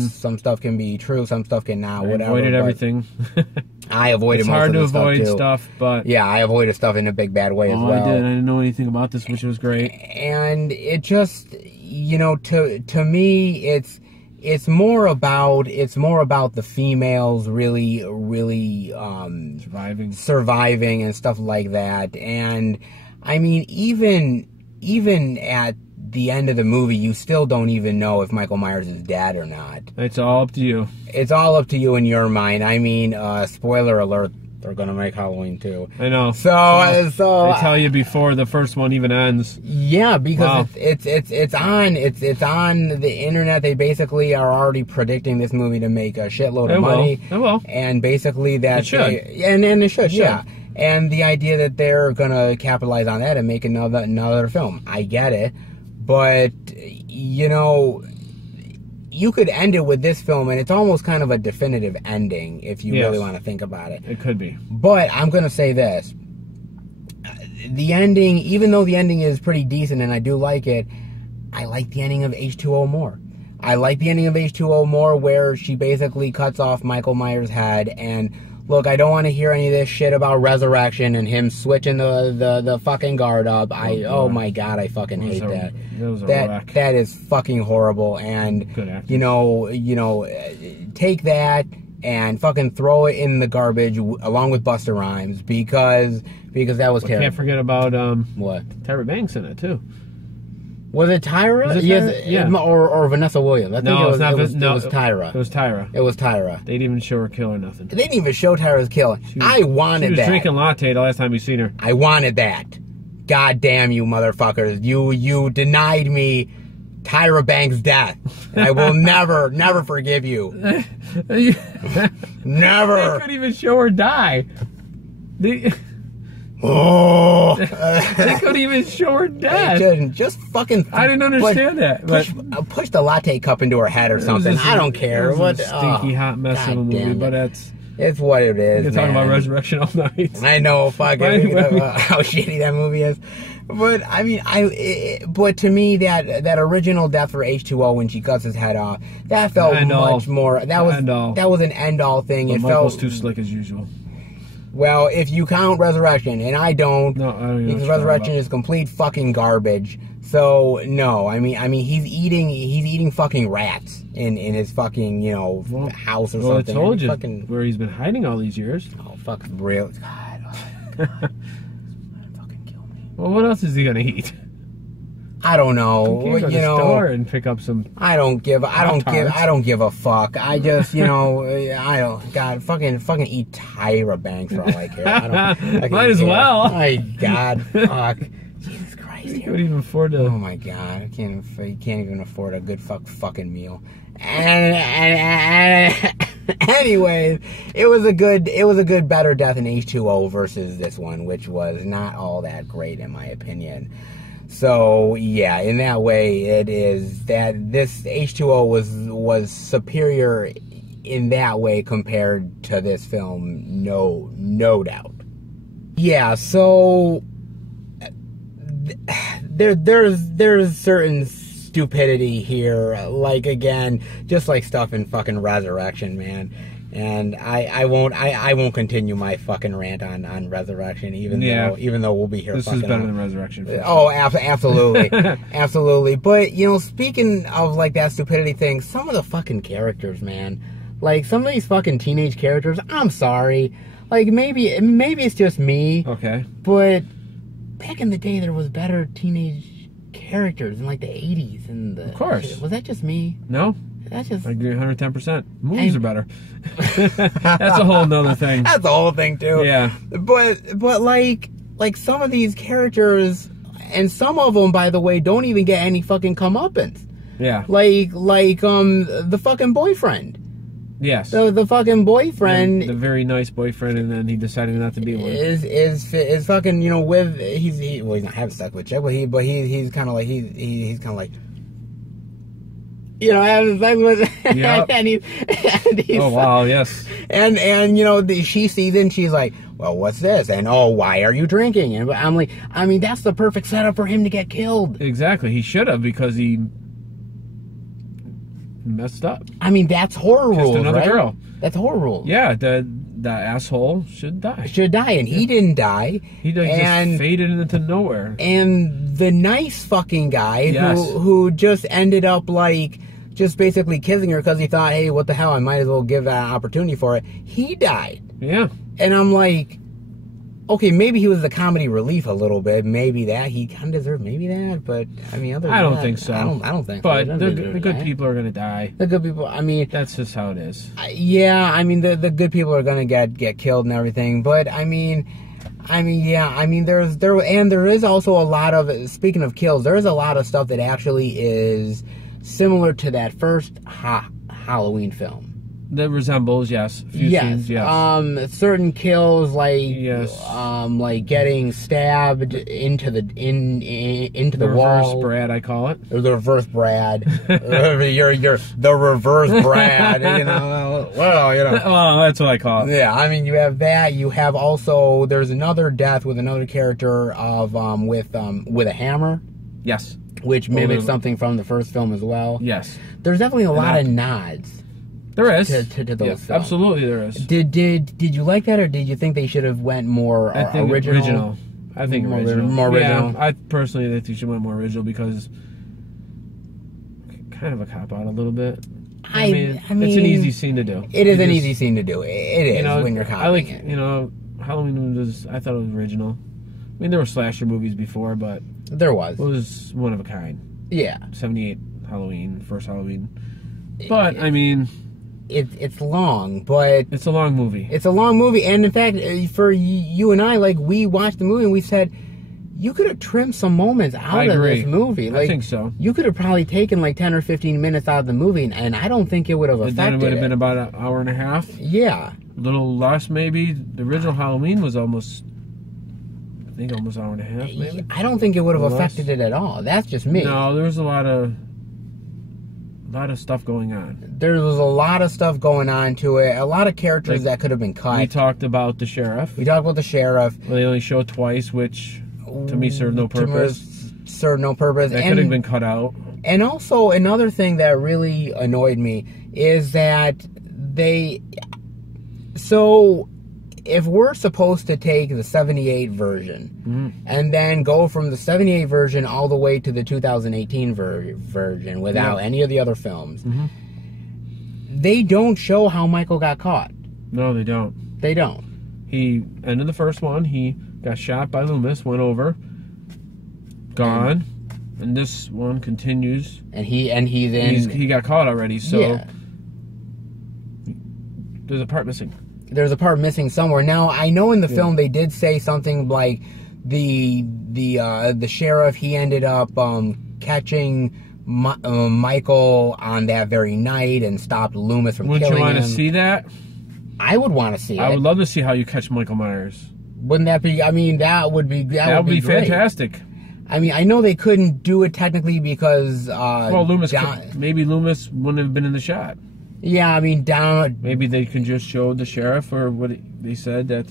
Some stuff can be true, some stuff can not, whatever. I avoided everything. I avoided it's most hard of to the avoid stuff, but... Yeah, I avoided stuff in a big bad way as well. I didn't know anything about this, which was great. And it just, to me, it's more about the females really surviving and stuff like that. And I mean, even at the end of the movie, you still don't even know if Michael Myers is dead or not. It's all up to you. It's all up to you in your mind. I mean, spoiler alert, they're gonna make Halloween 2. I know. So they tell you before the first one even ends. Yeah, because it's on the internet. They basically are already predicting this movie to make a shitload of money. It will. And basically that it should. And it should, yeah. And the idea that they're gonna capitalize on that and make another film, I get it. But, you know, you could end it with this film, and it's almost kind of a definitive ending if you really want to think about it. It could be. But I'm going to say this. The ending, even though the ending is pretty decent and I do like it, I like the ending of H2O more. I like the ending of H2O more where she basically cuts off Michael Myers' head and... Look, I don't want to hear any of this shit about resurrection and him switching the fucking guard up. Oh my god, I fucking hate that. That is fucking horrible. And you know, take that and fucking throw it in the garbage along with Busta Rhymes because that was terrible. Can't forget about what? Tyra Banks in it too. Was it Tyra? Was it Tyra? Yeah. Or Vanessa Williams? I think it was Tyra. It was Tyra. It was Tyra. They didn't even show her kill or nothing. They didn't even show Tyra's kill. I wanted that. She was drinking latte the last time you seen her. I wanted that. God damn you motherfuckers. You denied me Tyra Banks' death. And I will never forgive you. Never. They couldn't even show her die. They couldn't even show her death. They couldn't. Just fucking... I didn't understand that. Push the latte cup into her head or something. I don't care. What stinky hot mess of a movie, but it's what it is. You're talking about Resurrection all night. I know, fuck how shitty that movie is. But I mean, but to me, that original death for H2O when she cuts his head off, that felt much more. That was an end all thing. It Michael's too slick as usual. Well, if you count Resurrection, and I don't, no, I don't because Resurrection is complete fucking garbage. So no, I mean, he's eating fucking rats in his fucking house or something. Well, I told you where he's been hiding all these years. Oh, fucking real. God, fucking kill me. Well, what else is he gonna eat? I don't know. You can go to the store and pick up some. I don't give a fuck. I just, I don't. God, fucking eat Tyra Banks for all I care. I might as well. My God, fuck. Jesus Christ. You couldn't even afford to. Oh my God, I can't even afford a good fucking meal. And anyways, it was a good better death in H2O versus this one, which was not all that great in my opinion. So yeah, in that way, it is that this H2O was superior in that way compared to this film, no doubt. Yeah, so there's certain stupidity here, like again, just like stuff in fucking Resurrection, man. And I won't continue my fucking rant on Resurrection, even though we'll be here. This is better than Resurrection. Oh, absolutely, absolutely. But speaking of like that stupidity thing, some of the fucking characters, man, like some of these fucking teenage characters. I'm sorry, like maybe it's just me. Okay. But back in the day, there was better teenage characters in like the 80s and of course. Was that just me? No. That's just... I agree 110%. Movies are better. That's a whole nother thing. That's a whole thing, too. Yeah. But like some of these characters, and some of them, by the way, don't even get any fucking comeuppance. Yeah. Like the fucking boyfriend. Yes. So the fucking boyfriend... The very nice boyfriend, and then he decided not to be one. Is fucking, with... He's not having sex with Chuck, but he's kind of like... He's kind of like... having sex with, yep. and he's, oh wow, yes, and she sees it and she's like, well, what's this? And oh, why are you drinking? And I'm like, I mean, that's the perfect setup for him to get killed. Exactly, he should have, because he messed up. I mean, that's horror rules, another right? girl. That's horror rules. Yeah, the asshole should die. And he didn't die. He just faded into nowhere. And the nice fucking guy yes. who just ended up like just basically kissing her because he thought, hey, what the hell, I might as well give that an opportunity for it. He died. Yeah. And I'm like, okay, maybe he was the comedy relief a little bit. Maybe that. He kind of deserved maybe that. But, I mean, I don't think so. I don't think but so. But the good people are going to die. The good people, I mean... That's just how it is. Yeah, I mean, the good people are going to get killed and everything. But, I mean, yeah, I mean, there is also a lot of, speaking of kills, there is a lot of stuff that actually is similar to that first Halloween film. That resembles, yes. Few scenes, yes. Certain kills, like like getting stabbed into the wall. Reverse Brad, I call it. The reverse Brad. you're the reverse Brad. You know. Well, you know. Well, that's what I call it. Yeah, I mean, you have that. You have also there's another death with another character of with a hammer. Yes. Which mimics something from the first film as well. Yes. There's definitely a lot of nods. There is. To those films. Absolutely there is. Did you like that, or did you think they should have went more original? I think more original. More original. Yeah, I personally think they should went more original because kind of a cop-out a little bit. I mean, it's an easy scene to do. It is an easy scene to do. It is when you're copying it. You know, Halloween I thought it was original. I mean, there were slasher movies before, but... There was. It was one of a kind. Yeah. 78 Halloween, first Halloween. But, I mean... It's long, but... It's a long movie. It's a long movie, and in fact, for you and I, like, we watched the movie and we said, you could have trimmed some moments out of this movie. Like, I think so. You could have probably taken like 10 or 15 minutes out of the movie, and I don't think it would have affected it. Then it would have been about an hour and a half? Yeah. A little less, maybe. The original Halloween was almost an hour and a half, maybe. I don't think it would have affected it at all. That's just me. No, there was a lot of stuff going on. There was a lot of stuff going on to it. A lot of characters that could have been cut. We talked about the sheriff. They only showed twice, which to me served no purpose. That could have been cut out. And also another thing that really annoyed me is that if we're supposed to take the 78 version and then go from the 78 version all the way to the 2018 version without any of the other films, they don't show how Michael got caught. No, they don't. They don't. He ended the first one. He got shot by Loomis, went over, gone, and this one continues. And he got caught already. So there's a part missing. There's a part missing somewhere. Now, I know in the film they did say something like the sheriff, he ended up catching Michael on that very night and stopped Loomis from killing him. Would you want to see that? I would want to see it. I would love to see how you catch Michael Myers. Wouldn't that be, I mean, that would be great. Fantastic. I mean, I know they couldn't do it technically because... maybe Loomis wouldn't have been in the shot. Yeah, I mean, maybe they can just show the sheriff or what they said that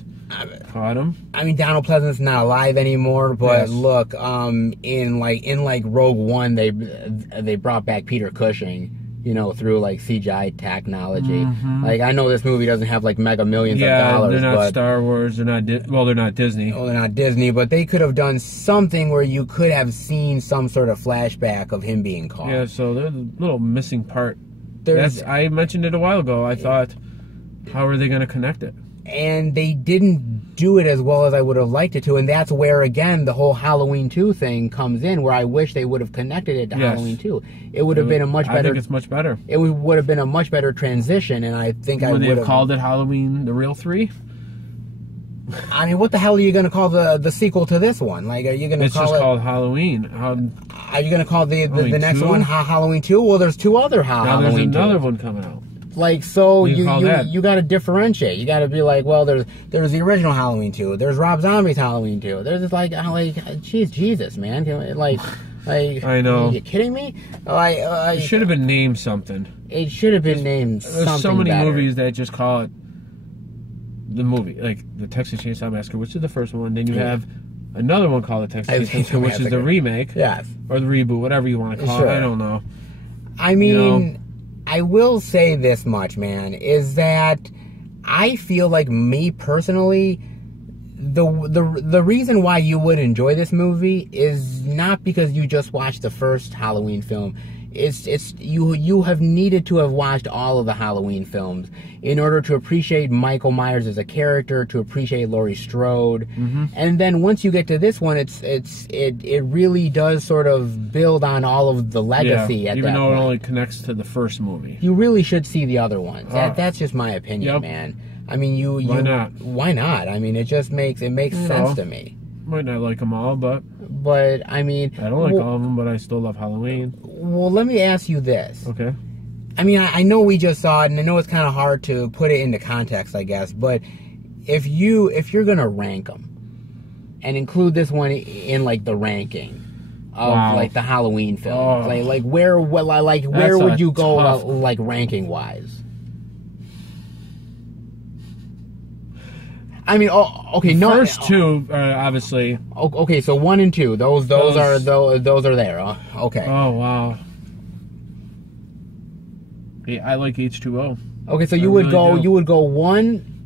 caught him. I mean, Donald Pleasance's not alive anymore, but look, in Rogue One, they brought back Peter Cushing, you know, through like CGI technology. Like, I know this movie doesn't have like mega millions of dollars. Yeah, they're not Star Wars. They're not they're not Disney. Oh, they're not Disney, but they could have done something where you could have seen some sort of flashback of him being caught. Yeah, so there's a little missing part. I mentioned it a while ago. I thought, how are they going to connect it? And they didn't do it as well as I would have liked it to. And that's where, again, the whole Halloween 2 thing comes in, where I wish they would have connected it to Halloween 2. It would have been a much better... I think it's much better. It would have been a much better transition, and I think I would have... Would they have called it Halloween the Real 3? I mean, what the hell are you going to call the sequel to this one? Like, are you going to call it... It's just called Halloween. Are you going to call the next one Halloween 2? Well, there's two other Halloween 2. Now there's another one coming out. Like, so you got to differentiate. You got to be like, well, there's the original Halloween 2. There's Rob Zombie's Halloween 2. There's geez, Jesus, man. Like, I know. Are you kidding me? It should have been named something. It should have been named something. There's so many better. movies that just call it the movie, like the Texas Chainsaw Massacre, which is the first one. Then you have another one called the Texas Chainsaw Massacre, which is the remake, or the reboot, whatever you want to call it. I don't know. I mean, I will say this much, man, is that I feel like, me personally, the reason why you would enjoy this movie is not because you just watched the first Halloween film. you have needed to have watched all of the Halloween films in order to appreciate Michael Myers as a character, to appreciate Laurie Strode, and then once you get to this one, it really does sort of build on all of the legacy. Even though it only connects to the first movie, you really should see the other ones. That's just my opinion, man. I mean, why not? Why not? I mean, it just makes sense to me. Might not like them all, but I mean, I don't like all of them, but I still love Halloween. Well, let me ask you this. Okay. I mean, I know we just saw it, and I know it's kind of hard to put it into context, I guess. But if you're gonna rank them and include this one in like the ranking of like the Halloween films, like where would you go like ranking wise? I mean, okay, no. First two, obviously. Okay, so 1 and 2, those are there. Okay. Oh wow. Yeah, I like H2O. Okay, so you would go 1,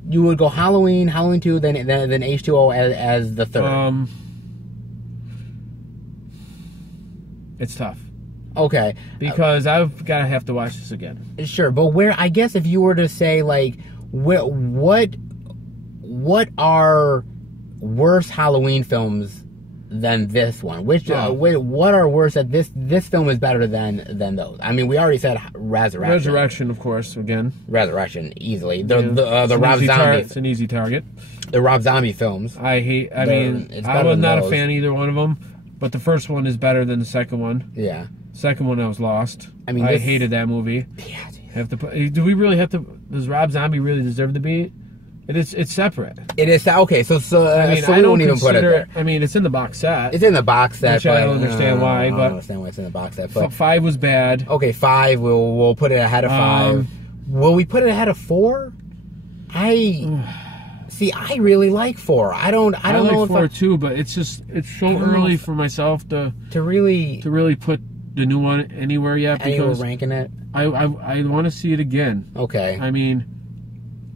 you would go Halloween 2, then H2O as the third. It's tough. Okay. Because I've gotta have to watch this again. Sure, but where I guess if you were to say like what are worse Halloween films than this one? What are worse that this film is better than those? I mean, we already said Resurrection. Resurrection, of course, again. Resurrection, easily. The Rob Zombie. It's an easy target. The Rob Zombie films. I was not a fan of either one of them, but the first one is better than the second one. Yeah. Second one I was lost. I mean, I hated that movie. Yeah. Do we really have to? Does Rob Zombie really deserve to be? It's separate. It is okay. So I mean, so I don't even put it there. I mean, it's in the box set. It's in the box set. Which I don't understand why. I don't understand why it's in the box set. But 5 was bad. Okay, 5. We'll put it ahead of 5. Will we put it ahead of 4? See. I really like 4. I don't know like 4 too, but it's so early for myself to really put the new one anywhere yet. Because ranking it. I want to see it again. Okay. I mean,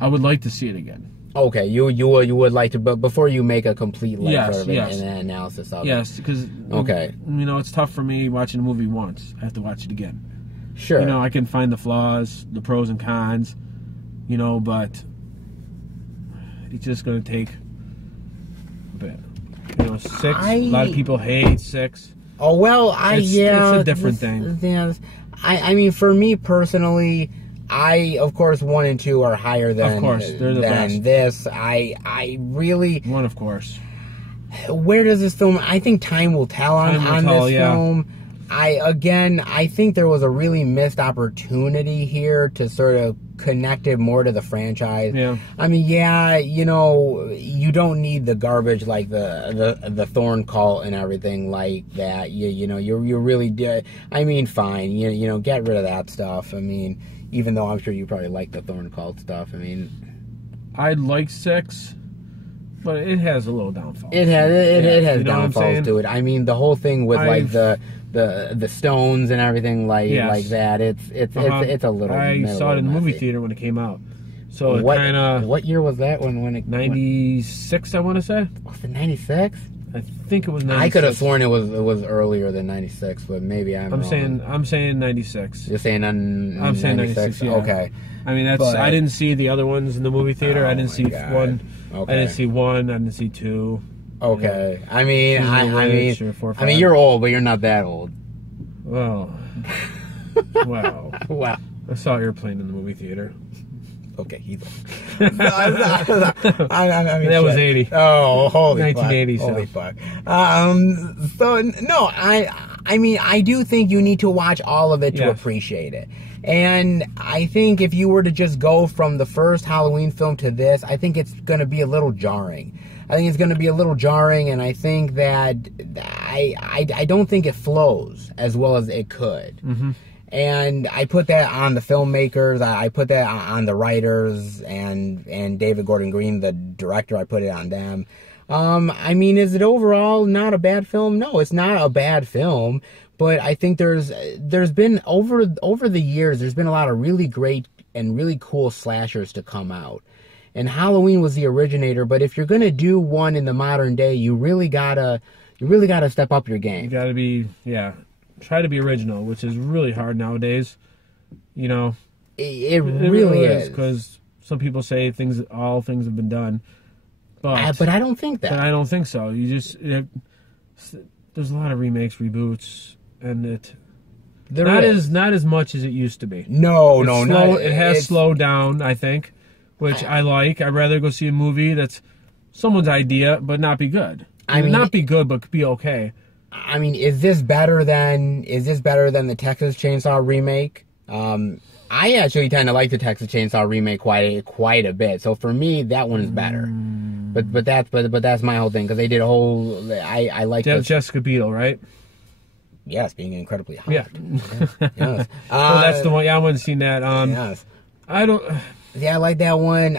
I would like to see it again. Okay, you would like to, but before you make a complete an analysis of it. Yes, because it's tough for me watching a movie once. I have to watch it again. Sure. I can find the flaws, the pros and cons, but it's just going to take a bit. 6. A lot of people hate 6. Oh well, it's a different thing. Yeah, I mean, for me personally, of course 1 and 2 are higher than. Of course, they're the best. This. I really. 1, of course. Where does this film? I think time will tell on this film. I think there was a really missed opportunity here to sort of connect it more to the franchise. Yeah. I mean, you don't need the garbage like the Thorn cult and everything like that. You really I mean, fine. Get rid of that stuff. I mean, even though I'm sure you probably like the Thorn cult stuff. I mean, I like 6. But it has a little downfall. It has downfalls to it. I mean, the whole thing with like the stones and everything like that. It's a little. I saw it in the movie theater when it came out. So what year was that when it? 96, I want to say. Was it 96? I think it was 96. I could have sworn it was earlier than 96, but maybe I'm wrong. I'm saying 96. You're saying I'm saying 96. Yeah. Okay. I mean, I didn't see the other ones in the movie theater. I didn't see 1. Okay. I didn't see 1. I didn't see 2. Okay. I mean, you're old, but you're not that old. Well. Wow. Wow. I saw Airplane in the movie theater. Okay, he's old. That was 80. Oh, holy 1980. Fuck. Holy fuck. So no, I mean, I do think you need to watch all of it to appreciate it. And I think if you were to just go from the first Halloween film to this, I think it's going to be a little jarring. And I think that I don't think it flows as well as it could. Mm-hmm. And I put that on the filmmakers. I put that on the writers and David Gordon Green, the director. I put it on them. I mean, is it overall not a bad film? No, it's not a bad film. But I think there's been over the years, there's been a lot of really great and really cool slashers to come out. And Halloween was the originator, but if you're gonna do one in the modern day, you really gotta step up your game. You gotta be try to be original, which is really hard nowadays. You know, it really is, because some people say all things have been done, but I don't think that. But I don't think so. There's a lot of remakes, reboots, and not as much as it used to be. No, it has slowed down, I think, which I like. I'd rather go see a movie that's someone's idea, but not be good. Not be good, but be okay. I mean, is this better than the Texas Chainsaw remake? I actually tend to like the Texas Chainsaw remake quite a bit. So for me, that one is better. But that's my whole thing, because they did a whole. I like Jessica Biel, right? Yes, being incredibly hot. Yeah. Yes. That's the one. Yeah, I haven't seen that. Yes. I don't. Yeah, I like that one.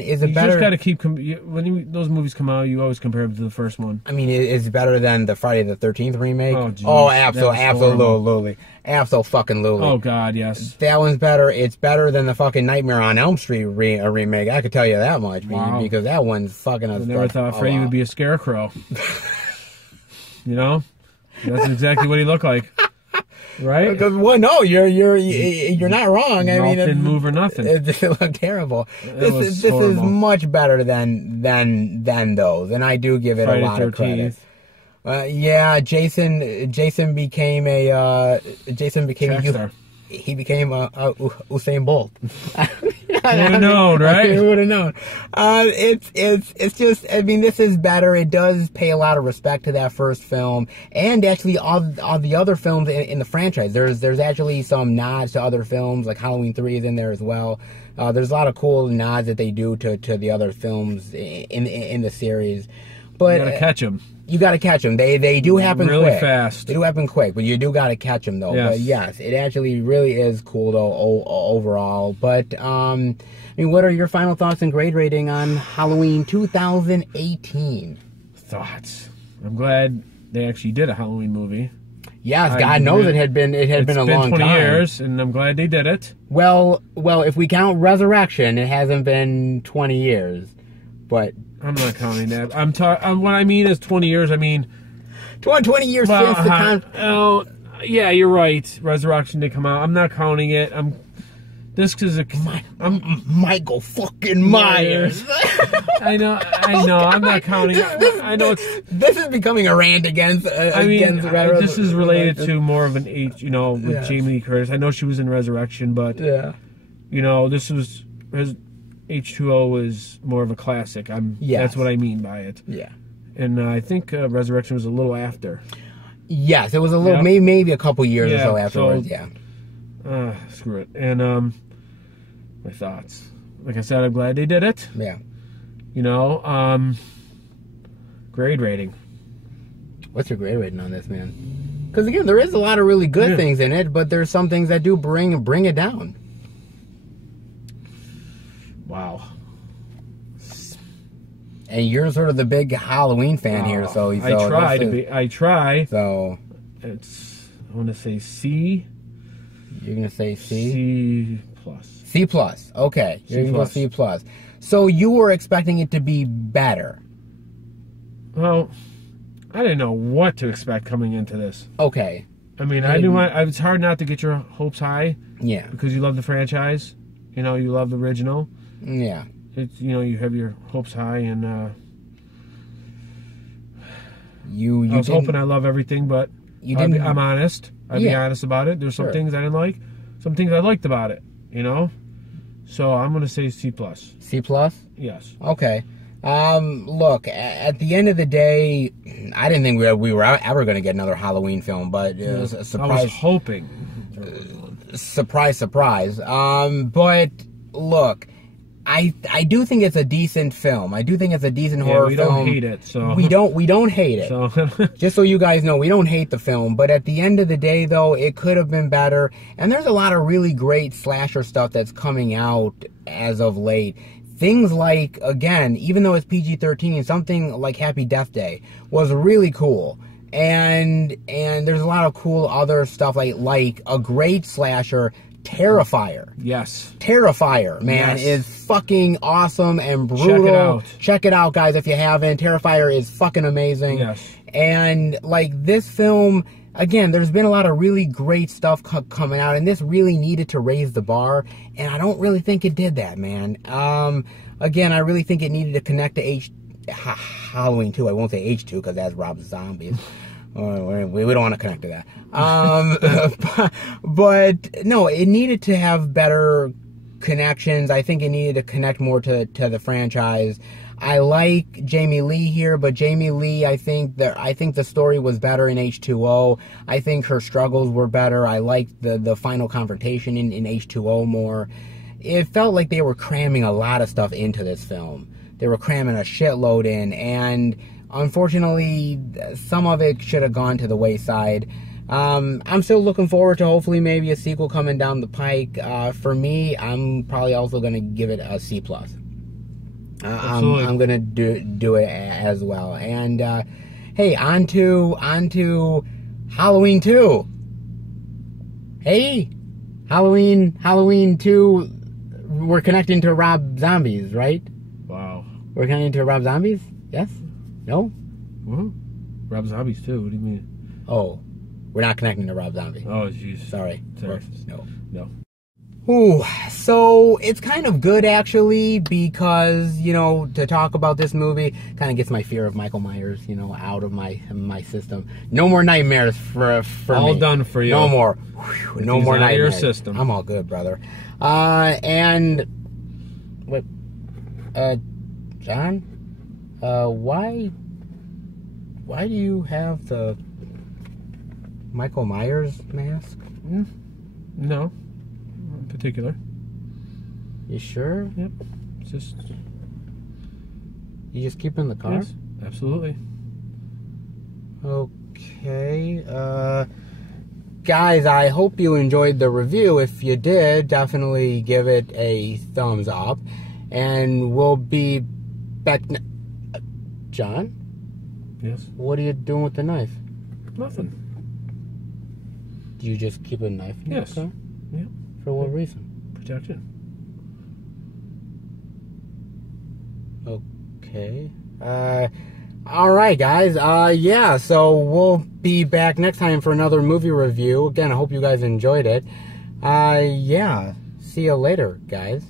Is it better? You just got to keep when those movies come out. You always compare them to the first one. I mean, it's better than the Friday the 13th remake. Oh, geez. Absolutely. Oh God, yes. That one's better. It's better than the fucking Nightmare on Elm Street remake. I could tell you that much. Wow. Because that one's fucking. I never thought Freddy would be a scarecrow. You know, that's exactly what he looked like. Right? Because no, you're not wrong. I mean, didn't move or nothing. It looked terrible. This is much better than those, and I do give it Friday a lot 13th. of credit. Yeah, Jason became a he became a Usain Bolt. Would have known, right? Who would have known? It's just, I mean, this is better. It does pay a lot of respect to that first film, and actually all the other films in the franchise. There's actually some nods to other films, like Halloween 3 is in there as well. There's a lot of cool nods that they do to the other films in the series. But you gotta catch them. You gotta catch them. They do happen really quick. Fast. They do happen quick, but you do gotta catch them though. Yes. But yes, it actually really is cool though overall. But I mean, what are your final thoughts and grade rating on Halloween 2018? Thoughts. I'm glad they actually did a Halloween movie. Yes, God knows it had been a long time. 20 years, and I'm glad they did it. Well, if we count Resurrection, it hasn't been 20 years, but. I'm not counting that. What I mean is 20 years. I mean 20 years since the yeah, you're right. Resurrection did come out. I'm not counting it. I'm Michael fucking Myers. I know. I'm not counting it. I know this is becoming a rant against. This is related to more of an with Jamie Lee Curtis. I know she was in Resurrection, but this was. H2O was more of a classic. That's what I mean by it. Yeah. And I think Resurrection was a little after. Yes, it was a little, maybe a couple years or so afterwards, Screw it. And my thoughts. Like I said, I'm glad they did it. Yeah. Grade rating. What's your grade rating on this, man? Because again, there is a lot of really good things in it, but there's some things that do bring it down. Wow. And you're sort of the big Halloween fan here, so I try. So I want to say C. You're gonna say C? C plus. C plus. Okay. You're gonna go C plus. So you were expecting it to be better. Well, I didn't know what to expect coming into this. Okay. I mean, I knew it's hard not to get your hopes high. Yeah. Because you love the franchise. You love the original. Yeah. It's you have your hopes high, and I was hoping I love everything, but I'm honest. I'd be honest about it. There's some things I didn't like, some things I liked about it. So I'm gonna say C plus. C plus? Yes. Okay. Look, at the end of the day, I didn't think we were ever going to get another Halloween film, but it was a surprise. I was hoping. Surprise. But look, I do think it's a decent film. I do think it's a decent horror film. We don't hate it, so we don't hate it. So. Just so you guys know, we don't hate the film. But at the end of the day, though, it could have been better. And there's a lot of really great slasher stuff that's coming out as of late. Things like, again, even though it's PG-13, something like Happy Death Day was really cool. And there's a lot of cool other stuff like a great slasher, Terrifier. Yes. Terrifier, man, is fucking awesome and brutal. Check it out, guys, if you haven't. Terrifier is fucking amazing. Yes. And, like, this film, again, there's been a lot of really great stuff coming out, and this really needed to raise the bar, and I don't really think it did that, man. Again, I really think it needed to connect to Halloween 2. I won't say H2 because that's Rob Zombies. We don't want to connect to that. But no, it needed to have better connections. I think it needed to connect more to the franchise. I like Jamie Lee here, but Jamie Lee, I think the story was better in H2O. I think her struggles were better. I liked the final confrontation in H2O more. It felt like they were cramming a lot of stuff into this film. They were cramming a shitload in, and unfortunately, some of it should have gone to the wayside. I'm still looking forward to hopefully maybe a sequel coming down the pike. For me, I'm probably also going to give it a C+. I'm gonna do it as well. And hey, on to Halloween 2. Hey, Halloween 2. We're connecting to Rob Zombies, right? Wow. We're connecting to Rob Zombies? Yes? No? Mm-hmm. Rob Zombies too. What do you mean? Oh, we're not connecting to Rob Zombie. Oh, jeez. Sorry. No. Ooh, so it's kind of good actually, because, you know, to talk about this movie kind of gets my fear of Michael Myers, you know, out of my system. No more nightmares for all me. done for you. No more. Whew, no more nightmares. Your system. I'm all good, brother. And what? John, why do you have the Michael Myers mask? No. Particular. You sure? Yep. It's just. You just keep it in the car? Yes, absolutely. Okay. Guys, I hope you enjoyed the review. If you did, definitely give it a thumbs up. And we'll be back. John? Yes. What are you doing with the knife? Nothing. Do you just keep a knife in your car? Yep. For what reason? Protection. Okay. Alright, guys. Yeah, so we'll be back next time for another movie review. Again, I hope you guys enjoyed it. Yeah. See you later, guys.